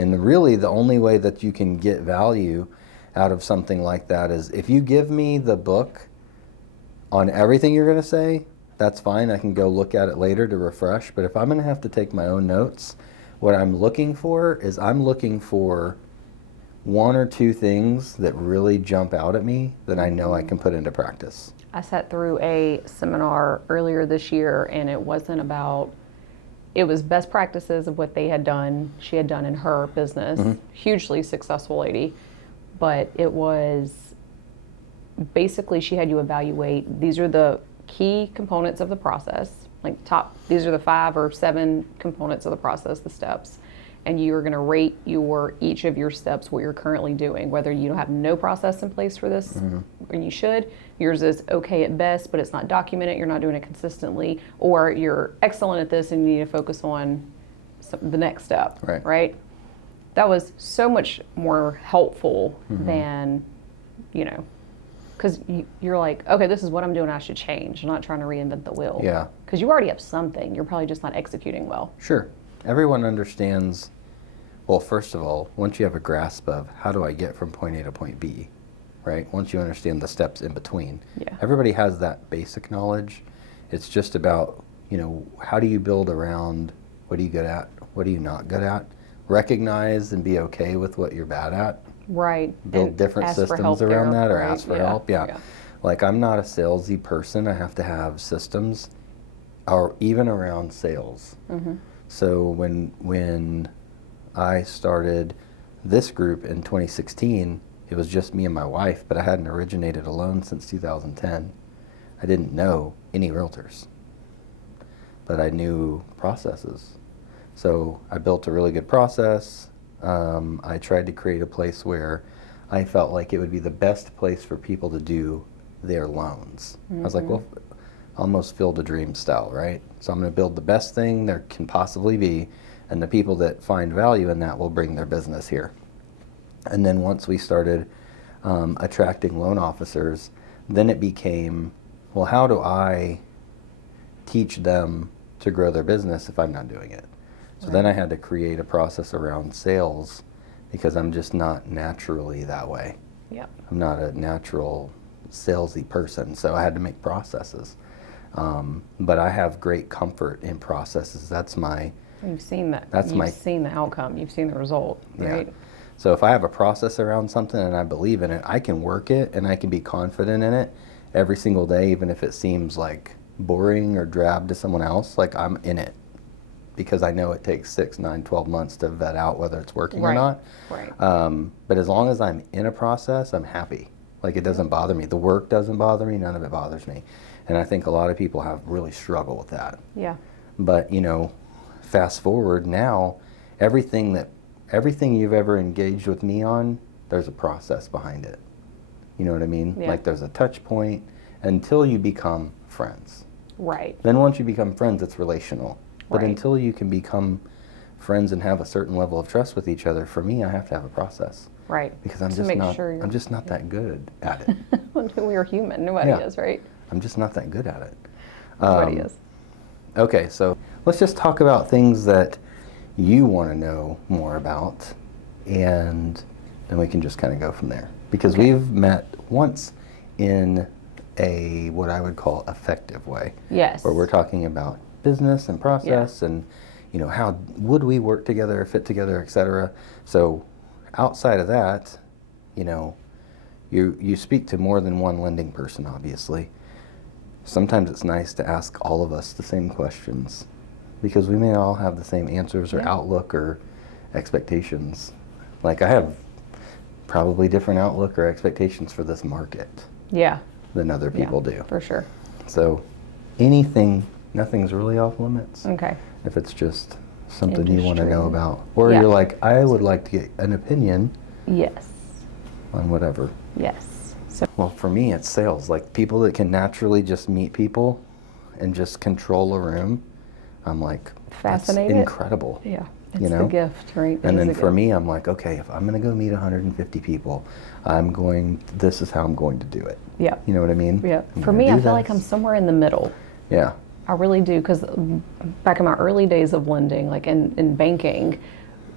And really the only way that you can get value out of something like that is if you give me the book on everything you're going to say, that's fine. I can go look at it later to refresh. But if I'm going to have to take my own notes, what I'm looking for is I'm looking for one or two things that really jump out at me that I know I can put into practice. I sat through a seminar earlier this year, and it wasn't about, it was best practices of what they had done, she had done in her business, hugely successful lady, but it was basically she had you evaluate, these are the key components of the process, like these are the 5 or 7 components of the process, the steps. And you are going to rate each of your steps, what you're currently doing, whether you have no process in place for this, and you should. Yours is okay at best, but it's not documented, you're not doing it consistently, or you're excellent at this and you need to focus on the next step, right? That was so much more helpful than, because you're like, okay, this is what I'm doing, I should change. I'm not trying to reinvent the wheel. Yeah. Because you already have something, you're probably just not executing well. Sure. Everyone understands, well, first of all, once you have a grasp of how do I get from point A to point B, right? Once you understand the steps in between. Yeah. Everybody has that basic knowledge. It's just about, how do you build around what are you good at, what are you not good at? Recognize and be okay with what you're bad at. Right. Build and different systems around that, or right? ask for help. Yeah. Like I'm not a salesy person. I have to have systems, or even around sales. So when I started this group in 2016, it was just me and my wife, but I hadn't originated a loan since 2010. I didn't know any realtors, but I knew processes. So I built a really good process. I tried to create a place where I felt like it would be the best place for people to do their loans. I was like, well, almost Field of Dreams style, right? So I'm going to build the best thing there can possibly be, and the people that find value in that will bring their business here. And then once we started attracting loan officers, then it became, well, how do I teach them to grow their business if I'm not doing it? So then I had to create a process around sales because I'm just not naturally that way. Yeah. I'm not a natural salesy person, so I had to make processes. But I have great comfort in processes. That's my... You've seen that. You've seen the outcome. You've seen the result, right? Yeah. So if I have a process around something and I believe in it, I can work it and I can be confident in it every single day, even if it seems like boring or drab to someone else. Like I'm in it because I know it takes 6, 9, 12 months to vet out whether it's working or not. Right. But as long as I'm in a process, I'm happy. Like it doesn't bother me. The work doesn't bother me. None of it bothers me. And I think a lot of people have really struggled with that. Yeah. But, fast forward now, everything you've ever engaged with me on, there's a process behind it. You know what I mean? Yeah. Like there's a touch point until you become friends. Right. Then once you become friends, it's relational. But Right. until you can become friends and have a certain level of trust with each other, for me, I have to have a process. Right. Because I'm just not that good at it. We are human. Nobody is, right? I'm just not that good at it. Nobody is. Okay, so let's just talk about things that you want to know more about, and then we can just kind of go from there. Because we've met once in a what I would call effective way. Yes. Where we're talking about business and process and how would we work together, fit together, etc. So outside of that, you speak to more than one lending person, obviously. Sometimes it's nice to ask all of us the same questions because we may all have the same answers or outlook or expectations. Like I have probably different outlook or expectations for this market than other people do. For sure. So nothing's really off limits. Okay. If it's just something you want to know about. Or you're like, I would like to get an opinion. Yes. On whatever. Yes. So, well, for me, it's sales. Like people that can naturally just meet people and just control a room. I'm like, fascinated. That's incredible. Yeah. It's the gift, right? And then for me, I'm like, okay, if I'm going to go meet 150 people, this is how I'm going to do it. Yeah. You know what I mean? Yeah. For me, I feel like I'm somewhere in the middle. Yeah. I really do, because back in my early days of lending, like in banking,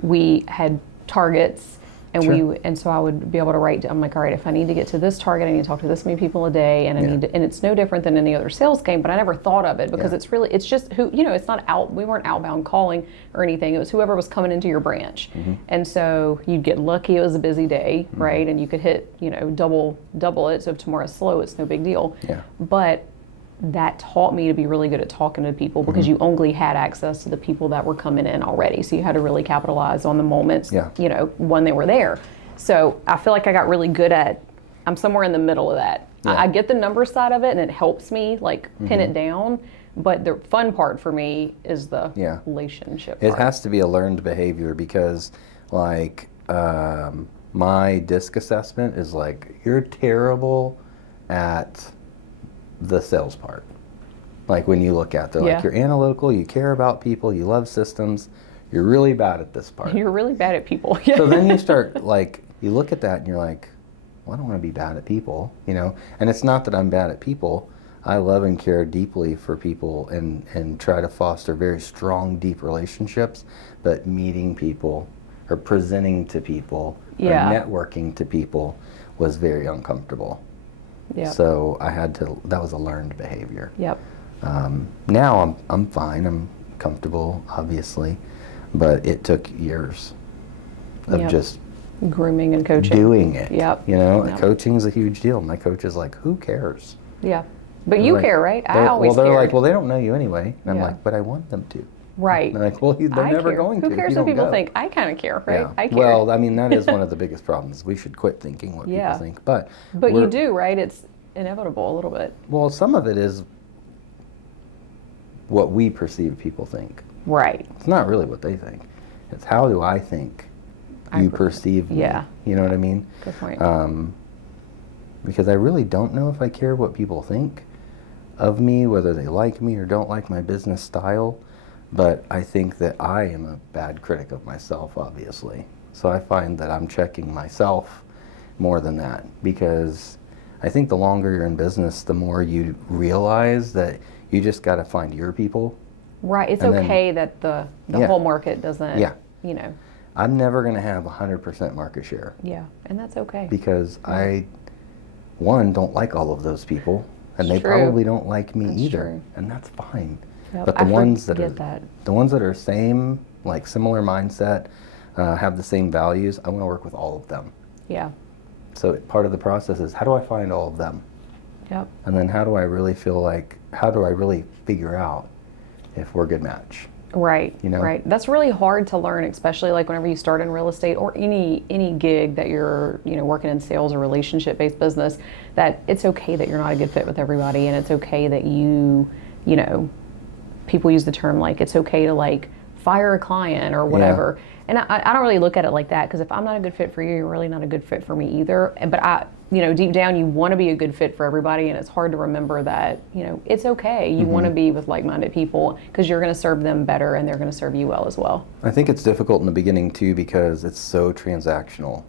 we had targets. And Sure. and so I would be able to write, I'm like, all right, if I need to get to this target, I need to talk to this many people a day, and I need to, and it's no different than any other sales game, but I never thought of it because it's just who, it's not we weren't outbound calling or anything. It was whoever was coming into your branch. And so you'd get lucky it was a busy day, right? And you could hit, double it. So if tomorrow's slow, it's no big deal. Yeah. But that taught me to be really good at talking to people because you only had access to the people that were coming in already. So you had to really capitalize on the moments, when they were there. So I feel like I got really good I'm somewhere in the middle of that. Yeah. I get the number side of it and it helps me pin it down. But the fun part for me is the relationship part. It has to be a learned behavior because my DISC assessment is you're terrible at the sales part. When you look at, they're you're analytical, you care about people, you love systems, you're really bad at this part. You're really bad at people. So then you start you look at that and you're like, well, I don't want to be bad at people, and it's not that I'm bad at people. I love and care deeply for people and try to foster very strong, deep relationships, but meeting people or presenting to people or networking to people was very uncomfortable. Yep. So that was a learned behavior. Yep. Now I'm fine, I'm comfortable, obviously, but it took years of just grooming and coaching. Doing it. Yep. Coaching's a huge deal. My coach is like, who cares? Yeah. But you care, right? I always care. care. Well, they don't know you anyway. And I'm like, but I want them to. Right. And they're like, well, they're never going to. Who cares what people think? I kind of care, right? Yeah. I care. Well, that is one of the biggest problems. We should quit thinking what people think. But you do, right? It's inevitable a little bit. Well, some of it is what we perceive people think. Right. It's not really what they think. It's how do I think you perceive me. Yeah. You know what I mean? Good point. Because I really don't know if I care what people think of me, whether they like me or don't like my business style. But I think that I am a bad critic of myself, obviously. So I find that I'm checking myself more than that, because I think the longer you're in business, the more you realize that you just got to find your people. Right. It's okay that the whole market doesn't, I'm never going to have 100% market share. Yeah, and that's okay. Because I, don't like all of those people, and they probably don't like me either, and that's fine. Yep. But the ones that are same, similar mindset, have the same values, I want to work with all of them. Yeah. So part of the process is, how do I find all of them? Yep. And then how do I really figure out if we're a good match? Right. Right. That's really hard to learn, especially whenever you start in real estate or any gig that you're, working in sales or relationship-based business, that it's okay that you're not a good fit with everybody, and it's okay that people use the term it's okay to fire a client or whatever. Yeah. And I don't really look at it like that, because if I'm not a good fit for you, you're really not a good fit for me either. But deep down, you want to be a good fit for everybody, and it's hard to remember that, it's okay. You want to be with like-minded people, because you're going to serve them better and they're going to serve you well as well. I think it's difficult in the beginning too, because it's so transactional.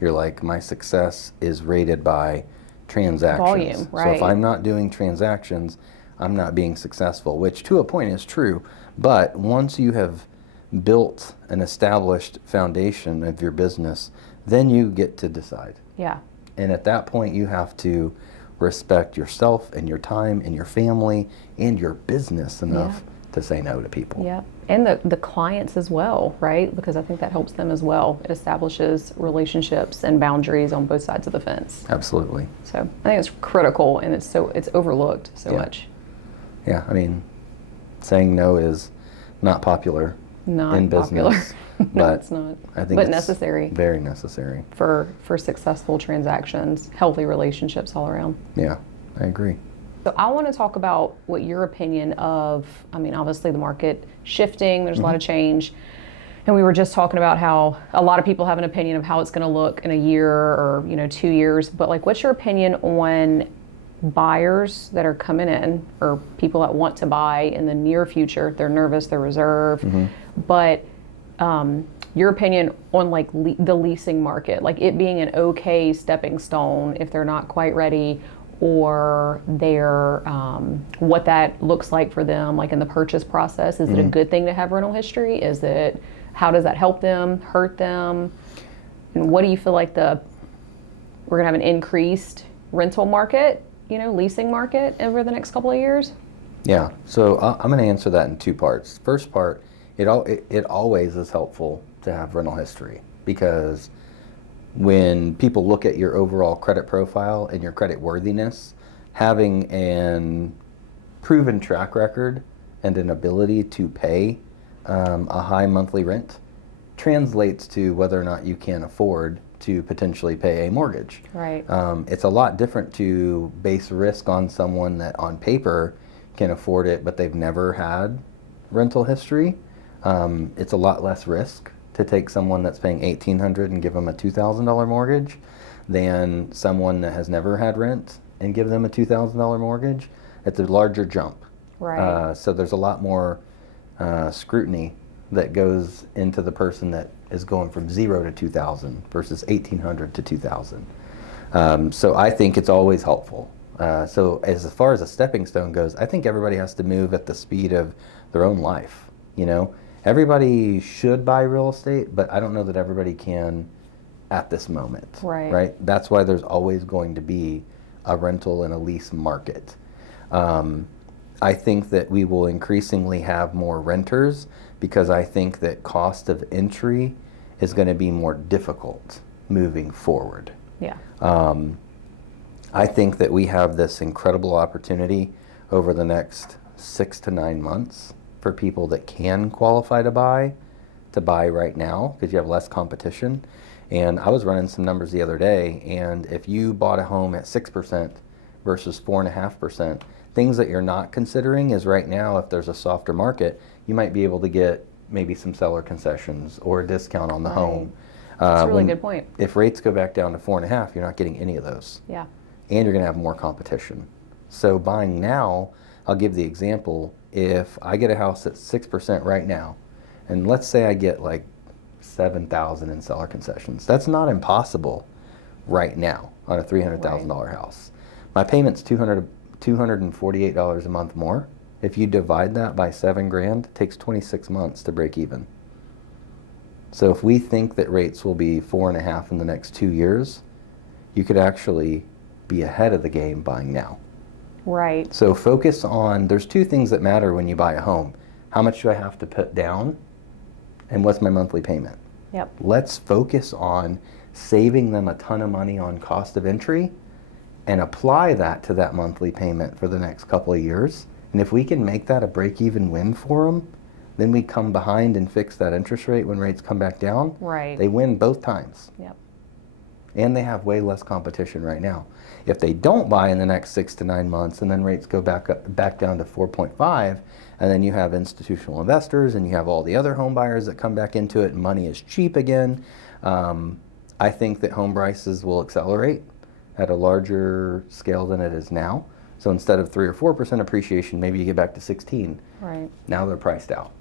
You're my success is rated by transactions. Volume, right. So if I'm not doing transactions, I'm not being successful, which to a point is true. But once you have built an established foundation of your business, then you get to decide. Yeah. And at that point, you have to respect yourself and your time and your family and your business enough to say no to people. Yeah. And the clients as well, right? Because I think that helps them as well. It establishes relationships and boundaries on both sides of the fence. Absolutely. So I think it's critical, and it's overlooked so much. Yeah, saying no is not popular in business. No, but it's not. I think but it's necessary. Very necessary. For successful transactions, healthy relationships all around. Yeah, I agree. So I want to talk about what your opinion of, obviously the market shifting, there's a lot of change. And we were just talking about how a lot of people have an opinion of how it's going to look in a year or, 2 years. But what's your opinion on buyers that are coming in, or people that want to buy in the near future? They're nervous, they're reserved. But your opinion on the leasing market, it being an okay stepping stone if they're not quite ready, or their what that looks like for them, in the purchase process. Is it a good thing to have rental history? Is it How does that help them, hurt them? And what do you feel like we're going to have an increased rental market, leasing market over the next couple of years? Yeah, so I'm going to answer that in two parts. First part, it always is helpful to have rental history, because when people look at your overall credit profile and your credit worthiness, having an proven track record and an ability to pay a high monthly rent translates to whether or not you can afford to potentially pay a mortgage. Right. It's a lot different to base risk on someone that on paper can afford it, but they've never had rental history. It's a lot less risk to take someone that's paying $1,800 and give them a $2,000 mortgage than someone that has never had rent and give them a $2,000 mortgage. It's a larger jump. Right. So there's a lot more scrutiny that goes into the person that is going from 0 to 2,000 versus 1,800 to 2,000. So I think it's always helpful. So as far as a stepping stone goes, I think everybody has to move at the speed of their own life. Everybody should buy real estate, but I don't know that everybody can at this moment. Right. That's why there's always going to be a rental and a lease market. I think that we will increasingly have more renters, because I think that cost of entry is going to be more difficult moving forward. Yeah. I think that we have this incredible opportunity over the next 6 to 9 months for people that can qualify to buy right now, because you have less competition. And I was running some numbers the other day, and if you bought a home at 6% versus 4.5%, things that you're not considering is right now, if there's a softer market, you might be able to get maybe some seller concessions or a discount on the home. That's a really good point. If rates go back down to 4.5, you're not getting any of those. Yeah. And you're going to have more competition. So buying now, I'll give the example. If I get a house at 6% right now, and let's say I get like $7,000 in seller concessions, that's not impossible right now on a $300,000 house. My payment's $248 a month more. If you divide that by $7,000, it takes 26 months to break even. So if we think that rates will be 4.5 in the next 2 years, you could actually be ahead of the game buying now. Right. So focus on, there's two things that matter when you buy a home. How much do I have to put down? And what's my monthly payment? Yep. Let's focus on saving them a ton of money on cost of entry and apply that to that monthly payment for the next couple of years. And if we can make that a break-even win for them, then we come behind and fix that interest rate when rates come back down. Right. They win both times. Yep. And they have way less competition right now. If they don't buy in the next 6 to 9 months, and then rates go back down to 4.5, and then you have institutional investors and you have all the other home buyers that come back into it, and money is cheap again, I think that home prices will accelerate at a larger scale than it is now. So instead of 3 or 4% appreciation, maybe you get back to 16. Right. Now they're priced out.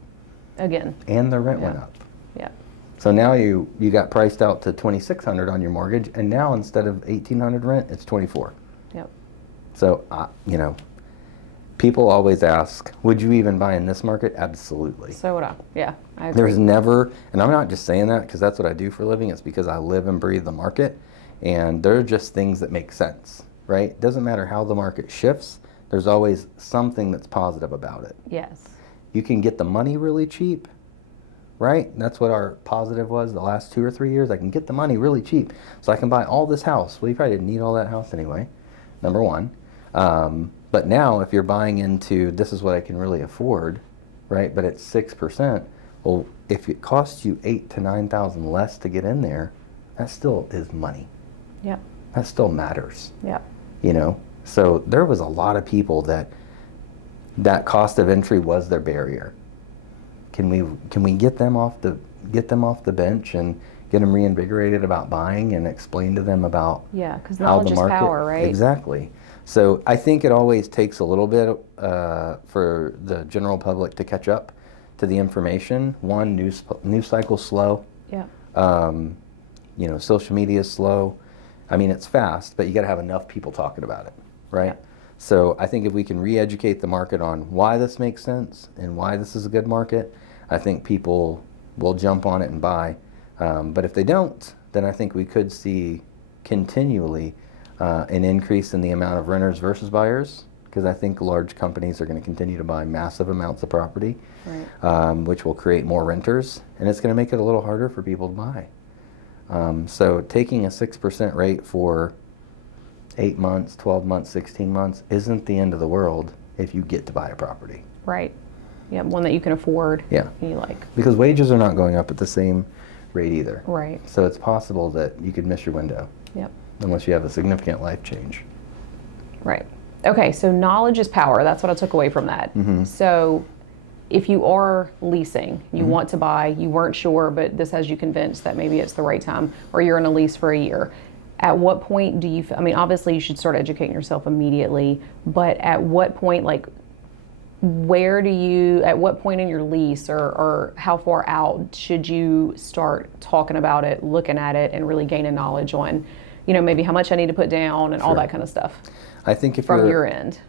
Again. And their rent went up. Yeah. So now you got priced out to $2,600 on your mortgage, and now instead of $1,800 rent, it's $2,400. Yep. So people always ask, would you even buy in this market? Absolutely. So would I. Yeah, I agree. There's never, and I'm not just saying that because that's what I do for a living. It's because I live and breathe the market, and there are just things that make sense, right? It doesn't matter how the market shifts. There's always something that's positive about it. Yes. You can get the money really cheap, right? That's what our positive was the last 2 or 3 years. I can get the money really cheap, so I can buy all this house. Well, you probably didn't need all that house anyway, number one. But now if you're buying into, this is what I can really afford, right? But it's 6%. Well, if it costs you $8,000 to $9,000 less to get in there, that still is money. Yep. That still matters. Yep. So there was a lot of people that cost of entry was their barrier. Can we get them off the bench and get them reinvigorated about buying and explain to them about because how the knowledge is market, power, right? Exactly. So I think it always takes a little bit for the general public to catch up to the information. One, news cycle's slow. Yeah. Social media is slow. I mean, it's fast, but you got to have enough people talking about it, right? Yeah. So I think if we can re-educate the market on why this makes sense and why this is a good market, I think people will jump on it and buy. But if they don't, then I think we could see continually an increase in the amount of renters versus buyers, because I think large companies are going to continue to buy massive amounts of property, Right. which will create more renters, and it's going to make it a little harder for people to buy. So taking a 6% rate for 8 months, 12 months, 16 months isn't the end of the world if you get to buy a property. Right. Yeah, one that you can afford. Yeah. You like. Because wages are not going up at the same rate either. Right. So it's possible that you could miss your window Yep. unless you have a significant life change. Right. Okay, so knowledge is power. That's what I took away from that. Mm-hmm. So if you are leasing, you want to buy, you weren't sure, but this has you convinced that maybe it's the right time, or you're in a lease for a year. At what point do you, I mean, obviously you should start educating yourself immediately, but at what point, like, where do you, at what point in your lease or how far out should you start talking about it, looking at it, and really gaining knowledge on, you know, maybe how much I need to put down and all Sure. that kind of stuff I think if from you're, your end?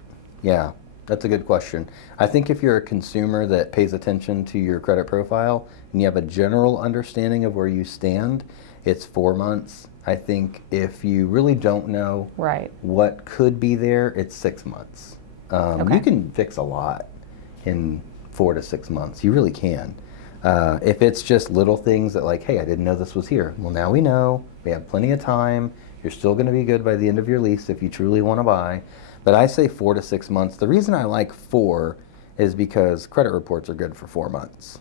yeah, that's a good question. I think if you're a consumer that pays attention to your credit profile and you have a general understanding of where you stand, it's 4 months. I think if you really don't know Right. what could be there, it's 6 months. Okay. You can fix a lot in 4 to 6 months. You really can. If it's just little things that like, hey, I didn't know this was here. Well, now we know. We have plenty of time. You're still going to be good by the end of your lease if you truly want to buy. But I say 4 to 6 months. The reason I like 4 is because credit reports are good for 4 months.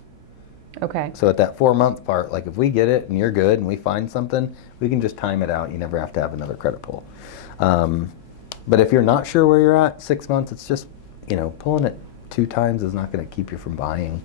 Okay. So at that 4 month part, like if we get it and you're good and we find something, we can just time it out. You never have to have another credit pull. But if you're not sure where you're at, 6 months, it's just, you know, pulling it 2 times is not going to keep you from buying.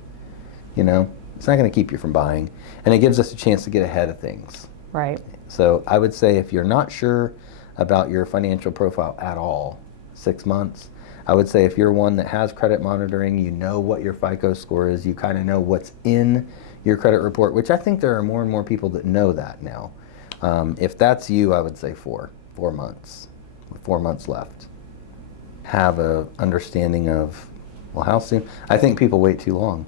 You know, it's not going to keep you from buying. And it gives us a chance to get ahead of things. Right. So I would say if you're not sure about your financial profile at all, 6 months. I would say if you're one that has credit monitoring, you know what your FICO score is, you kind of know what's in your credit report, which I think there are more and more people that know that now. If that's you, I would say 4 months, with 4 months left. Have a understanding of, well, how soon? I think people wait too long.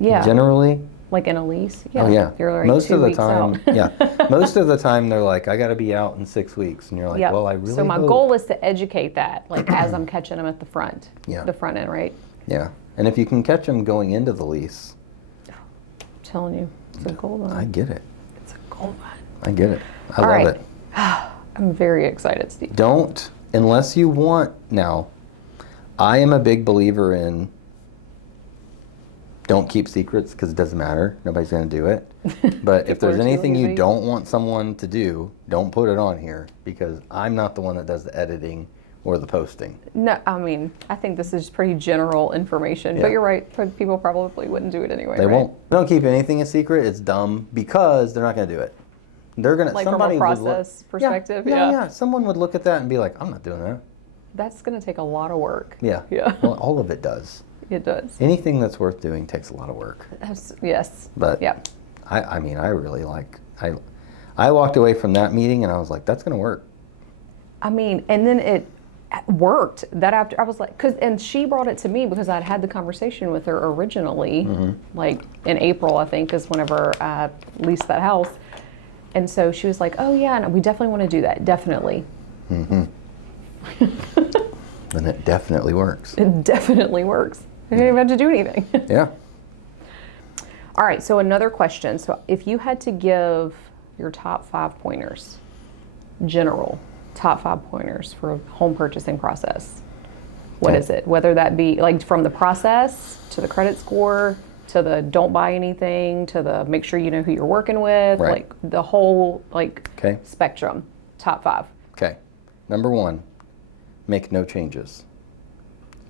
Yeah. Generally, Like in a lease? oh yeah. You're like Most 2 of the weeks time, out. yeah. Most of the time they're like, I got to be out in 6 weeks, and you're like, Yep. well, I really So my hope. goal is to educate that, like as I'm catching them at the front. Yeah. The front end, right? Yeah, and if you can catch them going into the lease, I'm telling you, it's a gold one. I get it. It's a gold one. I get it. I All love right. it. I'm very excited, Steve. Don't, unless you want, now, I am a big believer in don't keep secrets because it doesn't matter. Nobody's going to do it. But if People there's are too anything you lazy. don't want someone to do, don't put it on here because I'm not the one that does the editing or the posting. No, I mean, I think this is pretty general information, Yeah. but you're right. People probably wouldn't do it anyway. They right? won't. Don't keep anything a secret. It's dumb because they're not going to do it. They're going to. Like from a process perspective, yeah. Someone would look at that and be like, I'm not doing that. That's going to take a lot of work. Yeah. Yeah. Well, all of it does. It does. Anything that's worth doing takes a lot of work. Yes. But Yeah. I mean, I really like. I walked away from that meeting and I was like, that's going to work. I mean, and then it worked. That after I was like, and she brought it to me because I'd had the conversation with her originally, like in April, I think, is whenever I leased that house. And so she was like, oh yeah, no, we definitely want to do that. Definitely. And it definitely works. It definitely works. I didn't even have to do anything. Yeah. All right, so another question. So if you had to give your top 5 pointers, general top 5 pointers for a home purchasing process, what Okay. is it? Whether that be like from the process to the credit score to the don't buy anything to the make sure you know who you're working with, Right. like the whole like Okay. spectrum, top 5. Okay. Number 1, make no changes.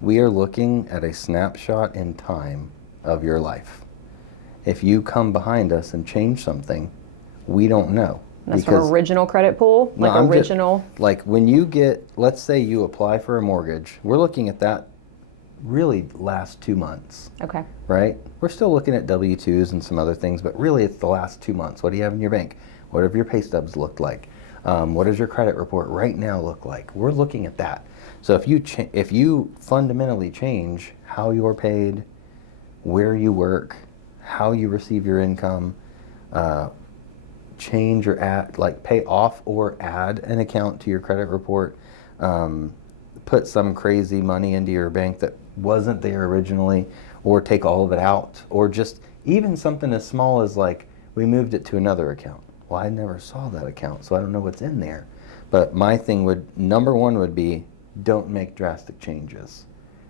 We are looking at a snapshot in time of your life. If you come behind us and change something, we don't know. That's from original credit pool, No, like I'm just- original. like when you get, let's say you apply for a mortgage, we're looking at that really last 2 months, Okay. right? We're still looking at W-2s and some other things, but really it's the last 2 months. What do you have in your bank? What have your pay stubs looked like? What does your credit report right now look like? We're looking at that. So if you fundamentally change how you're paid, where you work, how you receive your income, change or add, like pay off or add an account to your credit report, put some crazy money into your bank that wasn't there originally, or take all of it out, or just even something as small as like we moved it to another account. Well, I never saw that account, so I don't know what's in there. But my thing would, number one would be, don't make drastic changes,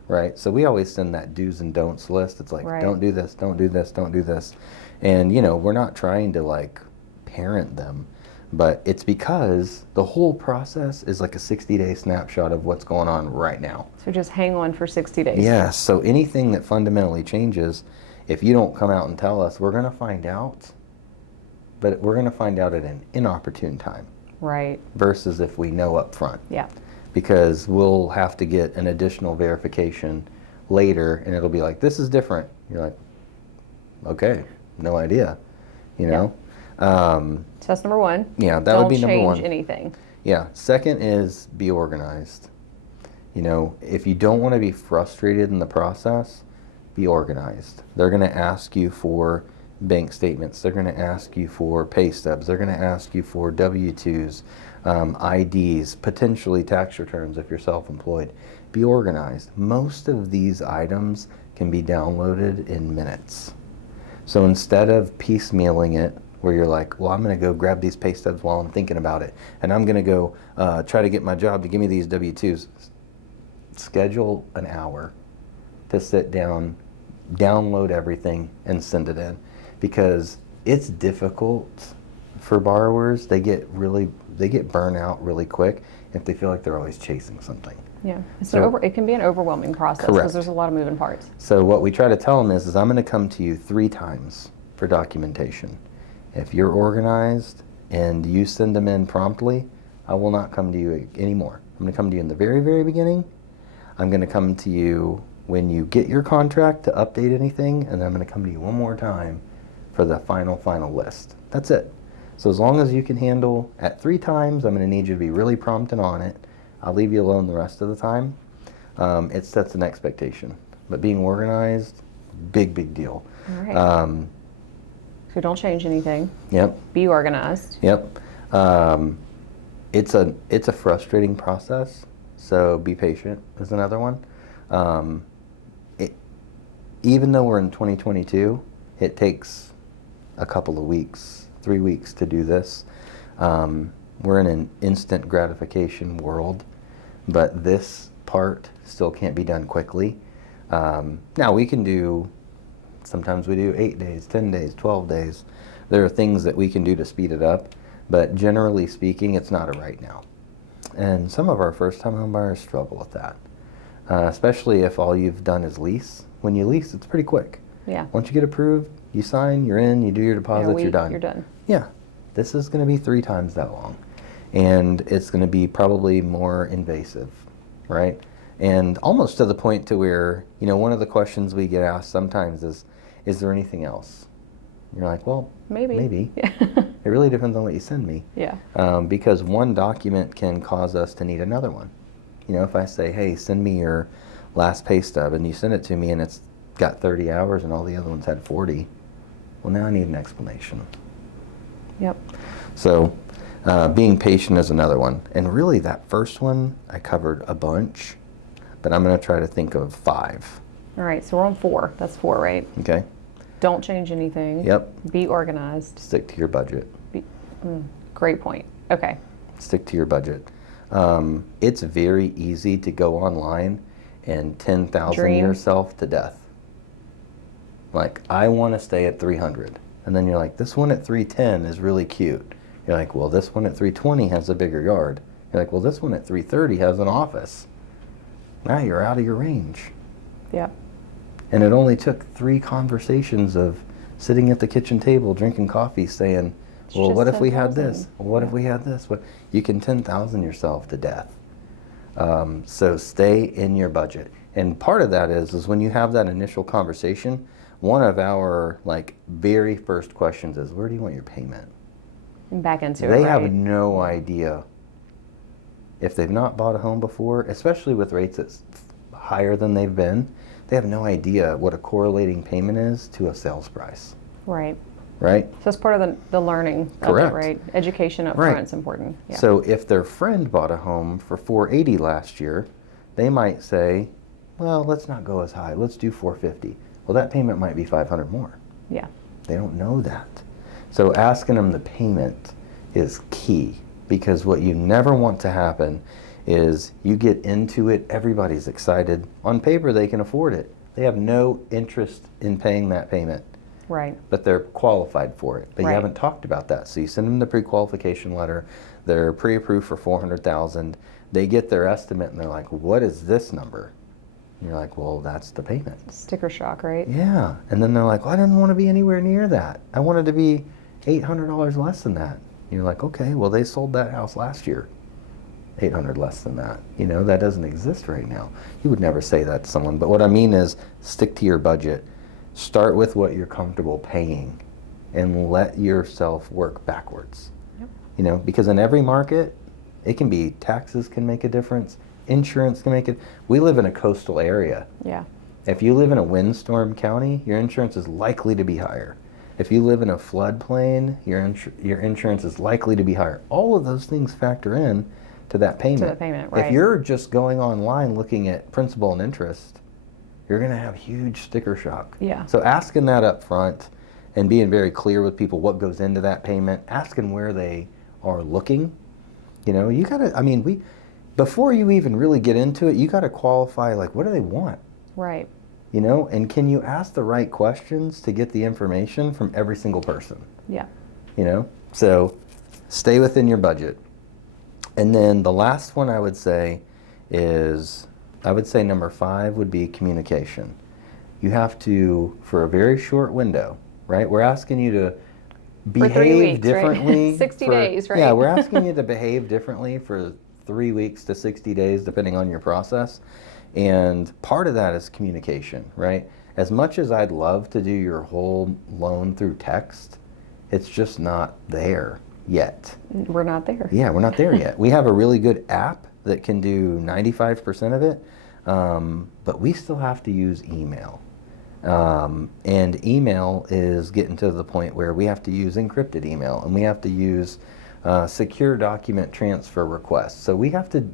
right? So we always send that do's and don'ts list. It's like, don't do this, don't do this, don't do this. And, you know, we're not trying to like parent them, but it's because the whole process is like a 60-day snapshot of what's going on right now. So just hang on for 60 days. Yeah, so anything that fundamentally changes, if you don't come out and tell us, we're going to find out, but we're going to find out at an inopportune time. Right. Versus if we know up front. Yeah. Because we'll have to get an additional verification later, and it'll be like, this is different. You're like, okay, no idea, you know? So that's number one. Yeah, that would be number one. Don't change anything. Yeah. Second is be organized. You know, if you don't want to be frustrated in the process, be organized. They're going to ask you for bank statements. They're going to ask you for pay stubs. They're going to ask you for W-2s, IDs, potentially tax returns if you're self-employed. Be organized. Most of these items can be downloaded in minutes. So instead of piecemealing it, where you're like, well, I'm going to go grab these pay stubs while I'm thinking about it, and I'm going to go try to get my job to give me these W-2s. Schedule an hour to sit down, download everything, and send it in. Because it's difficult for borrowers. They get burnt out really quick if they feel like they're always chasing something. Yeah, it can be an overwhelming process because there's a lot of moving parts. So what we try to tell them is I'm going to come to you 3 times for documentation. If you're organized and you send them in promptly, I will not come to you anymore. I'm going to come to you in the very, very beginning. I'm going to come to you when you get your contract to update anything, and then I'm going to come to you one more time for the final list. That's it. So as long as you can handle at 3 times, I'm going to need you to be really prompt and on it. I'll leave you alone the rest of the time. It sets an expectation. But being organized, big deal. All right. So don't change anything. Yep. Be organized. Yep. It's a frustrating process, so be patient is another one. Even though we're in 2022, it takes a couple of weeks, 3 weeks to do this. We're in an instant gratification world, but this part still can't be done quickly. Now we can do, sometimes we do 8 days, 10 days, 12 days. There are things that we can do to speed it up, but generally speaking, it's not a right now. And some of our first-time home buyers struggle with that, especially if all you've done is lease. When you lease, it's pretty quick. Yeah. Once you get approved, you sign, you're in, you do your deposit, you're done. You're done. Yeah. This is going to be 3 times that long. And it's going to be probably more invasive, right? And almost to the point to where, you know, one of the questions we get asked sometimes is there anything else? You're like, well, maybe. Yeah. It really depends on what you send me. Yeah. Because one document can cause us to need another one. You know, if I say, hey, send me your last pay stub, and you send it to me and it's got 30 hours and all the other ones had 40, well, now I need an explanation. Yep. So being patient is another one. And really that first one, I covered a bunch, but I'm going to try to think of 5. All right, so we're on 4. That's 4, right? Okay. Don't change anything. Yep. Be organized. Stick to your budget. Great point. Okay. Stick to your budget. It's very easy to go online and 10,000 yourself to death. Like, I want to stay at 300. And then you're like, this one at 310 is really cute. You're like, well, this one at 320 has a bigger yard. You're like, well, this one at 330 has an office. Now you're out of your range. Yeah. And it only took 3 conversations of sitting at the kitchen table drinking coffee saying, well, what if we had this? Well, what if we had this? What? You can 10,000 yourself to death. So stay in your budget. And part of that is when you have that initial conversation, one of our very first questions is, where do you want your payment? And back into it, They have no idea. If they've not bought a home before, especially with rates that's higher than they've been, they have no idea what a correlating payment is to a sales price, Right. right? So it's part of the learning Correct. of it, right? Education up Right. front is important. Yeah. So if their friend bought a home for $480 last year, they might say, well, let's not go as high. Let's do $450. Well, that payment might be $500 more. Yeah. They don't know that. So asking them the payment is key, because what you never want to happen is you get into it, everybody's excited. On paper, they can afford it. They have no interest in paying that payment, Right. but they're qualified for it. But Right. you haven't talked about that. So you send them the pre-qualification letter. They're pre-approved for $400,000. They get their estimate and they're like, what is this number? And you're like, well, that's the payment. Sticker shock, right? Yeah. And then they're like, well, I didn't want to be anywhere near that. I wanted to be $800 less than that. And you're like, okay, well, they sold that house last year. $800 less than that. You know, that doesn't exist right now. You would never say that to someone. But what I mean is, stick to your budget. Start with what you're comfortable paying and let yourself work backwards. Yep. You know, because in every market, it can be taxes can make a difference, insurance can make it. We live in a coastal area. Yeah. If you live in a windstorm county, your insurance is likely to be higher. If you live in a floodplain, your insurance is likely to be higher. All of those things factor in to that payment. To the payment, right. If you're just going online looking at principal and interest, you're going to have huge sticker shock. Yeah. So asking that up front and being very clear with people what goes into that payment, asking where they are looking. You know, you got to, I mean, before you even really get into it, you got to qualify, like, what do they want? Right. You know, and can you ask the right questions to get the information from every single person? Yeah. You know, so stay within your budget. And then the last one I would say is, I would say number 5 would be communication. You have to, for a very short window, right? We're asking you to For 3 behave weeks, differently. right? 60 days, right? Yeah, we're asking you to behave differently for 3 weeks to 60 days, depending on your process. And part of that is communication, right? As much as I'd love to do your whole loan through text, it's just not there yet. We're not there. Yeah, we're not there yet. We have a really good app that can do 95% of it, but we still have to use email. And email is getting to the point where we have to use encrypted email, and we have to use secure document transfer requests. So we have to,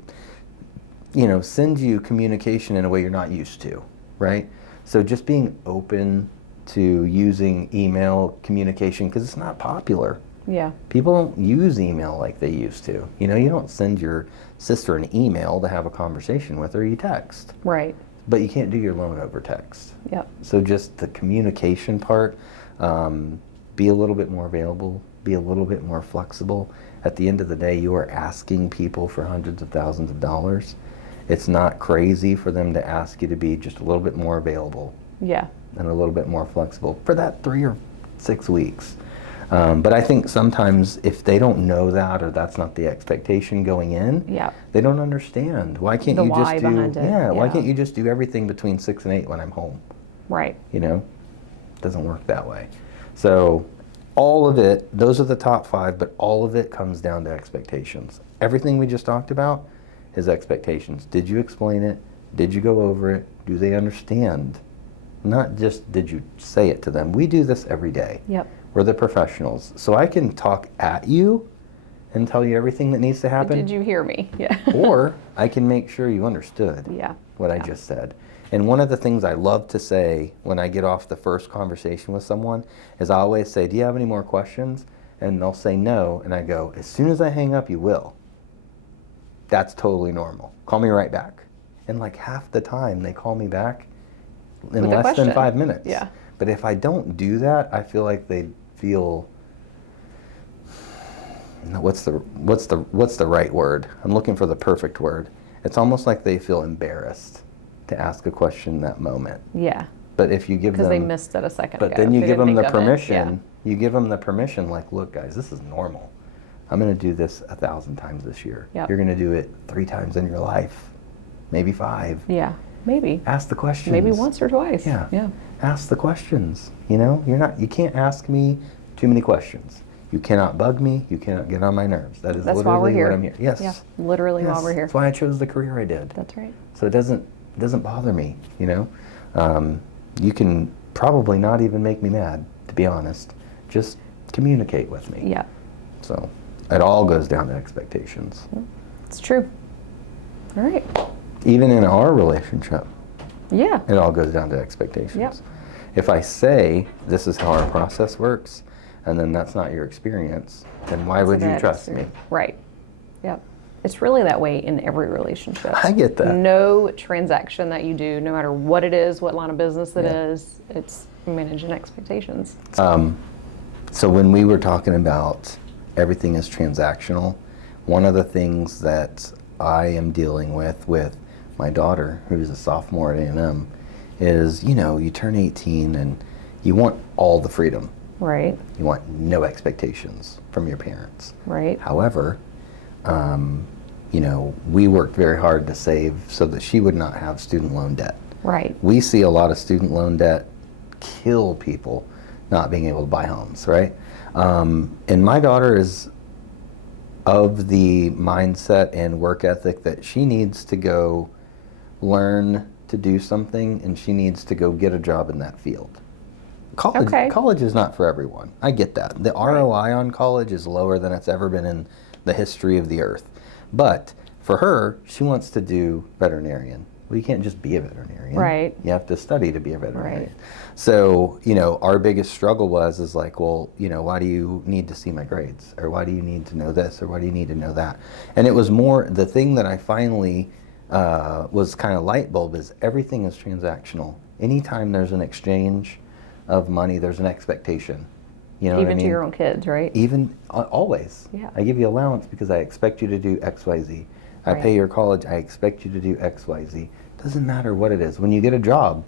you know, send you communication in a way you're not used to, right? So just being open to using email communication, because it's not popular. Yeah. People don't use email like they used to. You know, you don't send your sister an email to have a conversation with her, you text. Right. But you can't do your loan over text. Yep. So just the communication part, be a little bit more available, be a little bit more flexible. At the end of the day, you are asking people for hundreds of thousands of dollars. It's not crazy for them to ask you to be just a little bit more available Yeah. and a little bit more flexible for that 3 or 6 weeks. But I think sometimes if they don't know that, or that's not the expectation going in, Yeah. they don't understand. Why can't The you why just do behind it, why yeah. can't you just do everything between 6 and 8 when I'm home? Right. You know? It doesn't work that way. So all of it, those are the top 5, but all of it comes down to expectations. Everything we just talked about is expectations. Did you explain it? Did you go over it? Do they understand? Not just did you say it to them. We do this every day. Yep. We're the professionals. So I can talk at you and tell you everything that needs to happen. Did you hear me? Yeah. Or I can make sure you understood Yeah. what I Yeah. just said. And one of the things I love to say when I get off the first conversation with someone is I always say, do you have any more questions? And they'll say no. And I go, as soon as I hang up, you will. That's totally normal. Call me right back. And like half the time they call me back in With a less than question. 5 minutes. Yeah. But if I don't do that, I feel like they feel, what's the right word? I'm looking for the perfect word. It's almost like they feel embarrassed to ask a question in that moment. Yeah. But if you give them, Because they missed it a second ago. but then you They give didn't them the think of it. permission. You give them the permission, like, look, guys, this is normal. I'm going to do this 1,000 times this year. Yep. You're going to do it 3 times in your life, maybe 5. Yeah. Yeah. Maybe. Ask the questions. Maybe once or twice. Yeah. Yeah. Ask the questions. You know, you can't ask me too many questions. You cannot bug me. You cannot get on my nerves. That is That's why literally we're here. what I'm here. Yes. Yeah. Literally Yes. while we're here. That's why I chose the career I did. That's right. So it doesn't bother me, you know. You can probably not even make me mad, to be honest. Just communicate with me. Yeah. So it all goes down to expectations. It's true. All right. Even in our relationship, Yeah. it all goes down to expectations. Yep. If I say this is how our process works, and then that's not your experience, then why would you trust me? Right. Yep. It's really that way in every relationship. I get that. No transaction that you do, no matter what it is, what line of business it is, it's managing expectations. So when we were talking about everything is transactional, one of the things that I am dealing with my daughter, who's a sophomore at A&M, is, you turn 18 and you want all the freedom. Right. You want no expectations from your parents. Right. However, we worked very hard to save so that she would not have student loan debt. Right. We see a lot of student loan debt kill people not being able to buy homes, right? And my daughter is of the mindset and work ethic that she needs to go learn to do something, and she needs to go get a job in that field. College is not for everyone. I get that. The ROI on college is lower than it's ever been in the history of the earth. But for her, she wants to do veterinarian. Well, you can't just be a veterinarian. Right. You have to study to be a veterinarian. Right. So, our biggest struggle is like, well, why do you need to see my grades? Or why do you need to know this? Or why do you need to know that? And it was more, the thing that I finally was kind of light bulb is everything is transactional. Anytime there's an exchange of money, there's an expectation. You know Even what I mean? to your own kids, right? Even, always. Yeah. I give you allowance because I expect you to do X, Y, Z. I pay your college, I expect you to do X, Y, Z. Doesn't matter what it is. When you get a job,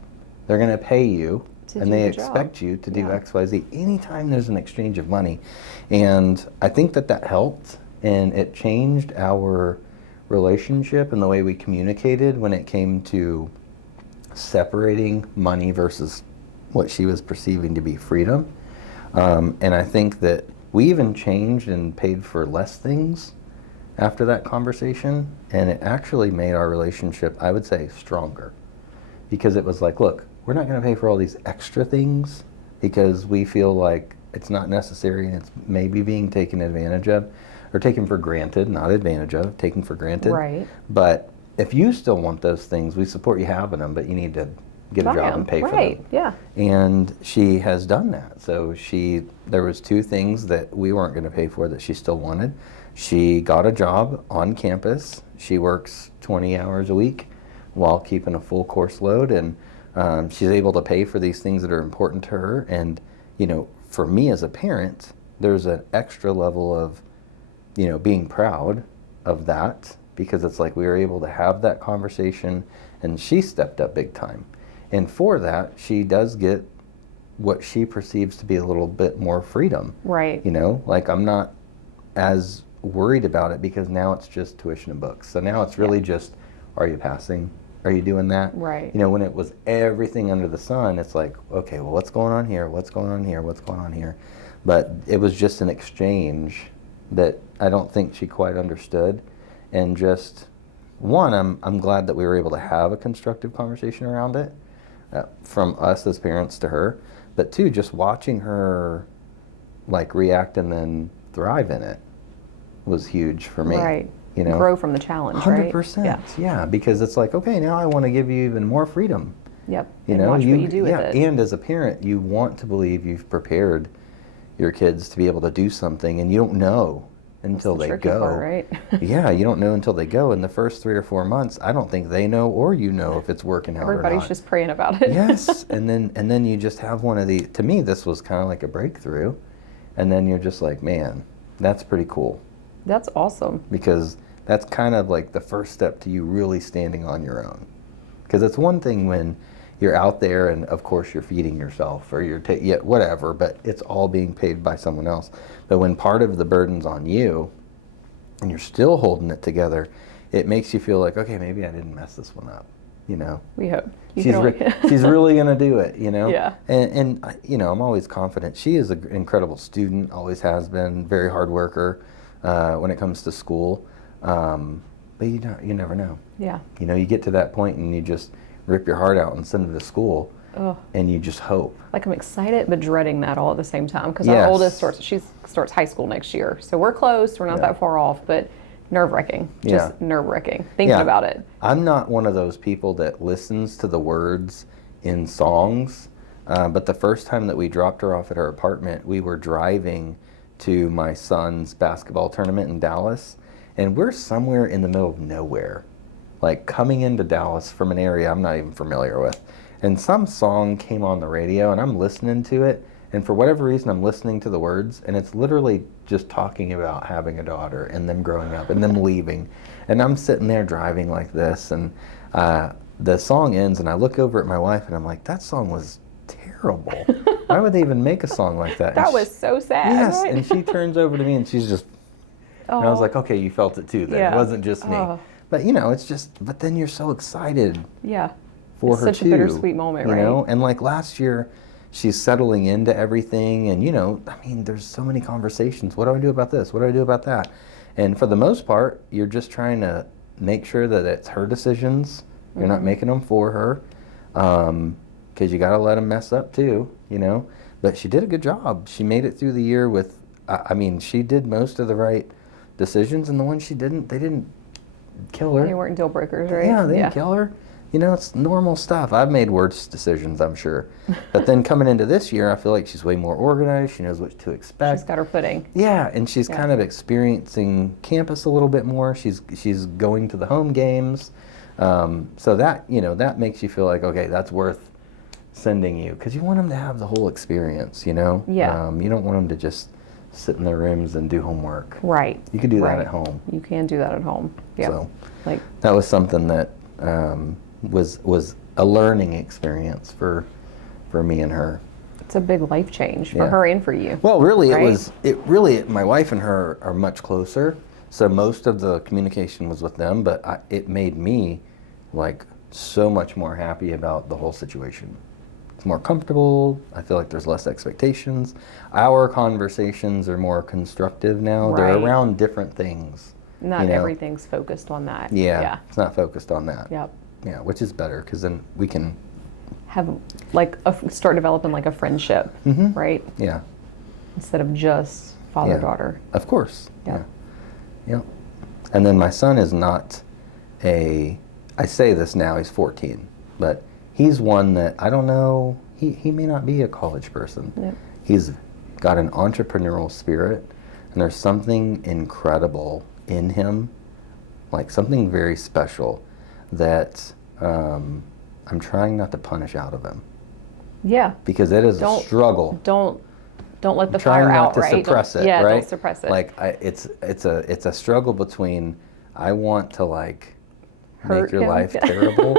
they're going to pay you and they expect you to do X, Y, Z. Anytime there's an exchange of money. And I think that helped, and it changed our relationship and the way we communicated when it came to separating money versus what she was perceiving to be freedom. And I think that we even changed and paid for less things after that conversation, and it actually made our relationship, I would say, stronger. Because it was like, look, we're not going to pay for all these extra things because we feel like it's not necessary and it's maybe being taken advantage of, or taken for granted, not advantage of, taken for granted. Right. But if you still want those things, we support you having them, but you need to get a job and pay for them. Right, yeah. And she has done that. So there was two things that we weren't going to pay for that she still wanted. She got a job on campus. She works 20 hours a week while keeping a full course load, and she's able to pay for these things that are important to her. And, for me as a parent, there's an extra level of, being proud of that, because it's like we were able to have that conversation, and she stepped up big time. And for that, she does get what she perceives to be a little bit more freedom. Right. Like I'm not as worried about it because now it's just tuition and books. So now it's really just, are you passing? Are you doing that? Right. When it was everything under the sun, it's like, okay, well, what's going on here? What's going on here? What's going on here? But it was just an exchange that I don't think she quite understood. And just, one, I'm glad that we were able to have a constructive conversation around it. From us as parents to her, but two, just watching her like react and then thrive in it was huge for me. Right. Grow from the challenge, 100%. right? Yeah, because it's like, okay, now I want to give you even more freedom. Yep. And watch what you do with it. And as a parent, you want to believe you've prepared your kids to be able to do something, and you don't know until they go. Part, right? Yeah, you don't know until they go. In the first 3 or 4 months, I don't think they know or if it's working out or not. Everybody's just praying about it. Yes, and then you just have one of the. To me, this was kind of like a breakthrough, and then you're just like, man, that's pretty cool. That's awesome. Because that's kind of like the first step to you really standing on your own. Because it's one thing when you're out there and of course you're feeding yourself or you're whatever, but it's all being paid by someone else. But when part of the burden's on you and you're still holding it together, it makes you feel like, okay, maybe I didn't mess this one up. We hope. She's really going to do it, Yeah. And I'm always confident. She is an incredible student, always has been, very hard worker when it comes to school. But you never know. Yeah. You get to that point and you just rip your heart out and send them to school, and you just hope. Like, I'm excited but dreading that all at the same time, because Yes. our oldest starts high school next year, so we're close. We're not that far off, but nerve-wracking. Just nerve-wracking thinking about it. I'm not one of those people that listens to the words in songs, but the first time that we dropped her off at her apartment, we were driving to my son's basketball tournament in Dallas, and we're somewhere in the middle of nowhere, like coming into Dallas from an area I'm not even familiar with. And some song came on the radio, and I'm listening to it, and for whatever reason, I'm listening to the words, and it's literally just talking about having a daughter and them growing up and them leaving. And I'm sitting there driving like this, and the song ends, and I look over at my wife, and I'm like, that song was terrible. Why would they even make a song like that? That was so sad. Yes, right? and she turns over to me, and she's just, and I was like, okay, you felt it too then. Yeah. It wasn't just me. But, you know, it's just, but then you're so excited for It's her such too. a bittersweet moment, you right? know? And like last year, she's settling into everything, and, you know, I mean, there's so many conversations. What do I do about this? What do I do about that? And for the most part, you're just trying to make sure that it's her decisions. You're not making them for her, because you got to let them mess up too, you know? But she did a good job. She made it through the year with, I mean, she did most of the right decisions, and the ones she didn't, they didn't kill her. They weren't deal breakers, right? Yeah, they didn't kill her. You know, it's normal stuff. I've made worse decisions, I'm sure. But then coming into this year, I feel like she's way more organized. She knows what to expect. She's got her footing. Yeah, and she's kind of experiencing campus a little bit more. She's going to the home games. So that, you know, that makes you feel like, okay, that's worth sending you, because you want them to have the whole experience, you know? Yeah. You don't want them to just sit in their rooms and do homework. Right. You can do that at home. You can do that at home. Yeah. So like that was something that was a learning experience for me and her. it's a big life change for her and for you. Well, really, right? my wife and her are much closer, so most of the communication was with them, but it made me like so much more happy about the whole situation. It's more comfortable. I feel like there's less expectations. Our conversations are more constructive now. They're Right. around different things. Not you know? everything's focused on that. Yeah, it's not focused on that. Yep. Yeah, which is better, because then we can. Have like start developing like a friendship, right? Yeah. Instead of just father-daughter. Of course. Yeah. Yeah. And then my son is not I say this now, he's 14, but he's one that I don't know, he may not be a college person. Yep. He's got an entrepreneurial spirit, and there's something incredible in him, like something very special that I'm trying not to punish out of him. Yeah. Because it is a struggle. Don't let the Trying fire not out, to right? suppress it, yeah, right? don't suppress it. Like it's a struggle between, I want to like Hurt make your him? life terrible,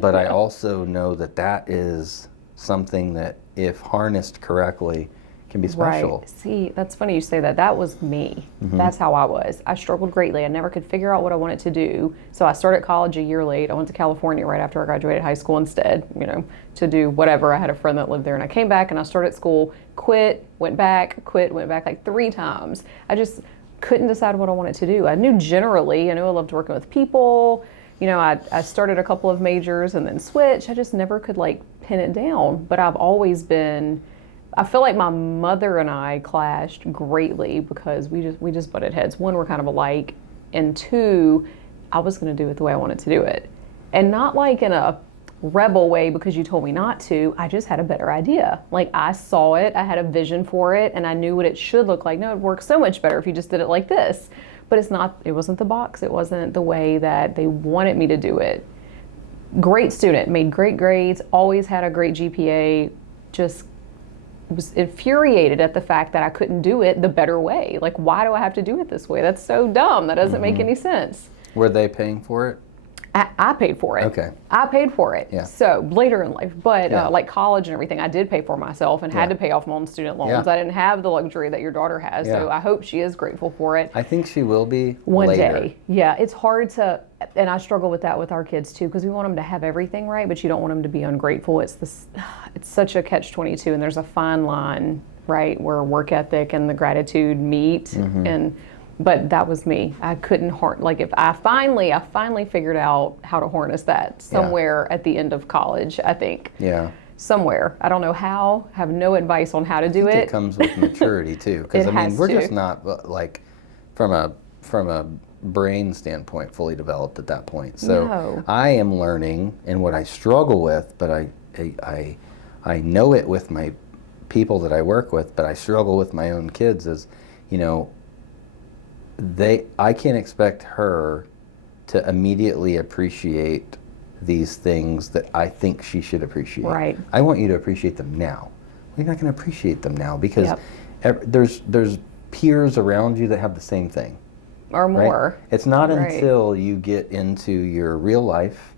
but I also know that is something that, if harnessed correctly, can be special. Right. See, that's funny you say that. That was me. That's how I was. I struggled greatly. I never could figure out what I wanted to do. So I started college a year late. I went to California right after I graduated high school instead, you know, to do whatever. I had a friend that lived there, and I came back and I started school, quit, went back like 3 times. I just couldn't decide what I wanted to do. I knew I loved working with people. You know, I started a couple of majors and then switched. I just never could like pin it down. But I've always been, I feel like my mother and I clashed greatly because we just butted heads. One, we're kind of alike, and 2, I was going to do it the way I wanted to do it. And not like in a rebel way because you told me not to. I just had a better idea. Like, I saw it, I had a vision for it, and I knew what it should look like. No, it works so much better if you just did it like this. But it wasn't the box. It wasn't the way that they wanted me to do it. Great student, made great grades, always had a great GPA, just was infuriated at the fact that I couldn't do it the better way. Like, why do I have to do it this way? That's so dumb. That doesn't make any sense. Were they paying for it? I paid for it. Okay. I paid for it. Yeah. So later in life, but like college and everything, I did pay for myself and had to pay off my own student loans. Yeah. I didn't have the luxury that your daughter has. So Yeah. I hope she is grateful for it. I think she will be One later. day. Yeah, it's hard to, and I struggle with that with our kids too, because we want them to have everything right, but you don't want them to be ungrateful. It's such a catch-22, and there's a fine line, right, where work ethic and the gratitude meet. And But that was me. I couldn't like if I finally figured out how to harness that somewhere at the end of college, I think. Yeah. Somewhere. I don't know how, have no advice on how to do it. It comes with maturity too, because I mean, we're just not like from a brain standpoint fully developed at that point. So No. I am learning, and what I struggle with, but I know it with my people that I work with, but I struggle with my own kids is, you know, I can't expect her to immediately appreciate these things that I think she should appreciate. Right. I want you to appreciate them now. You're not going to appreciate them now because Yep. there's peers around you that have the same thing. Or more. Right? It's not Right. until you get into your real life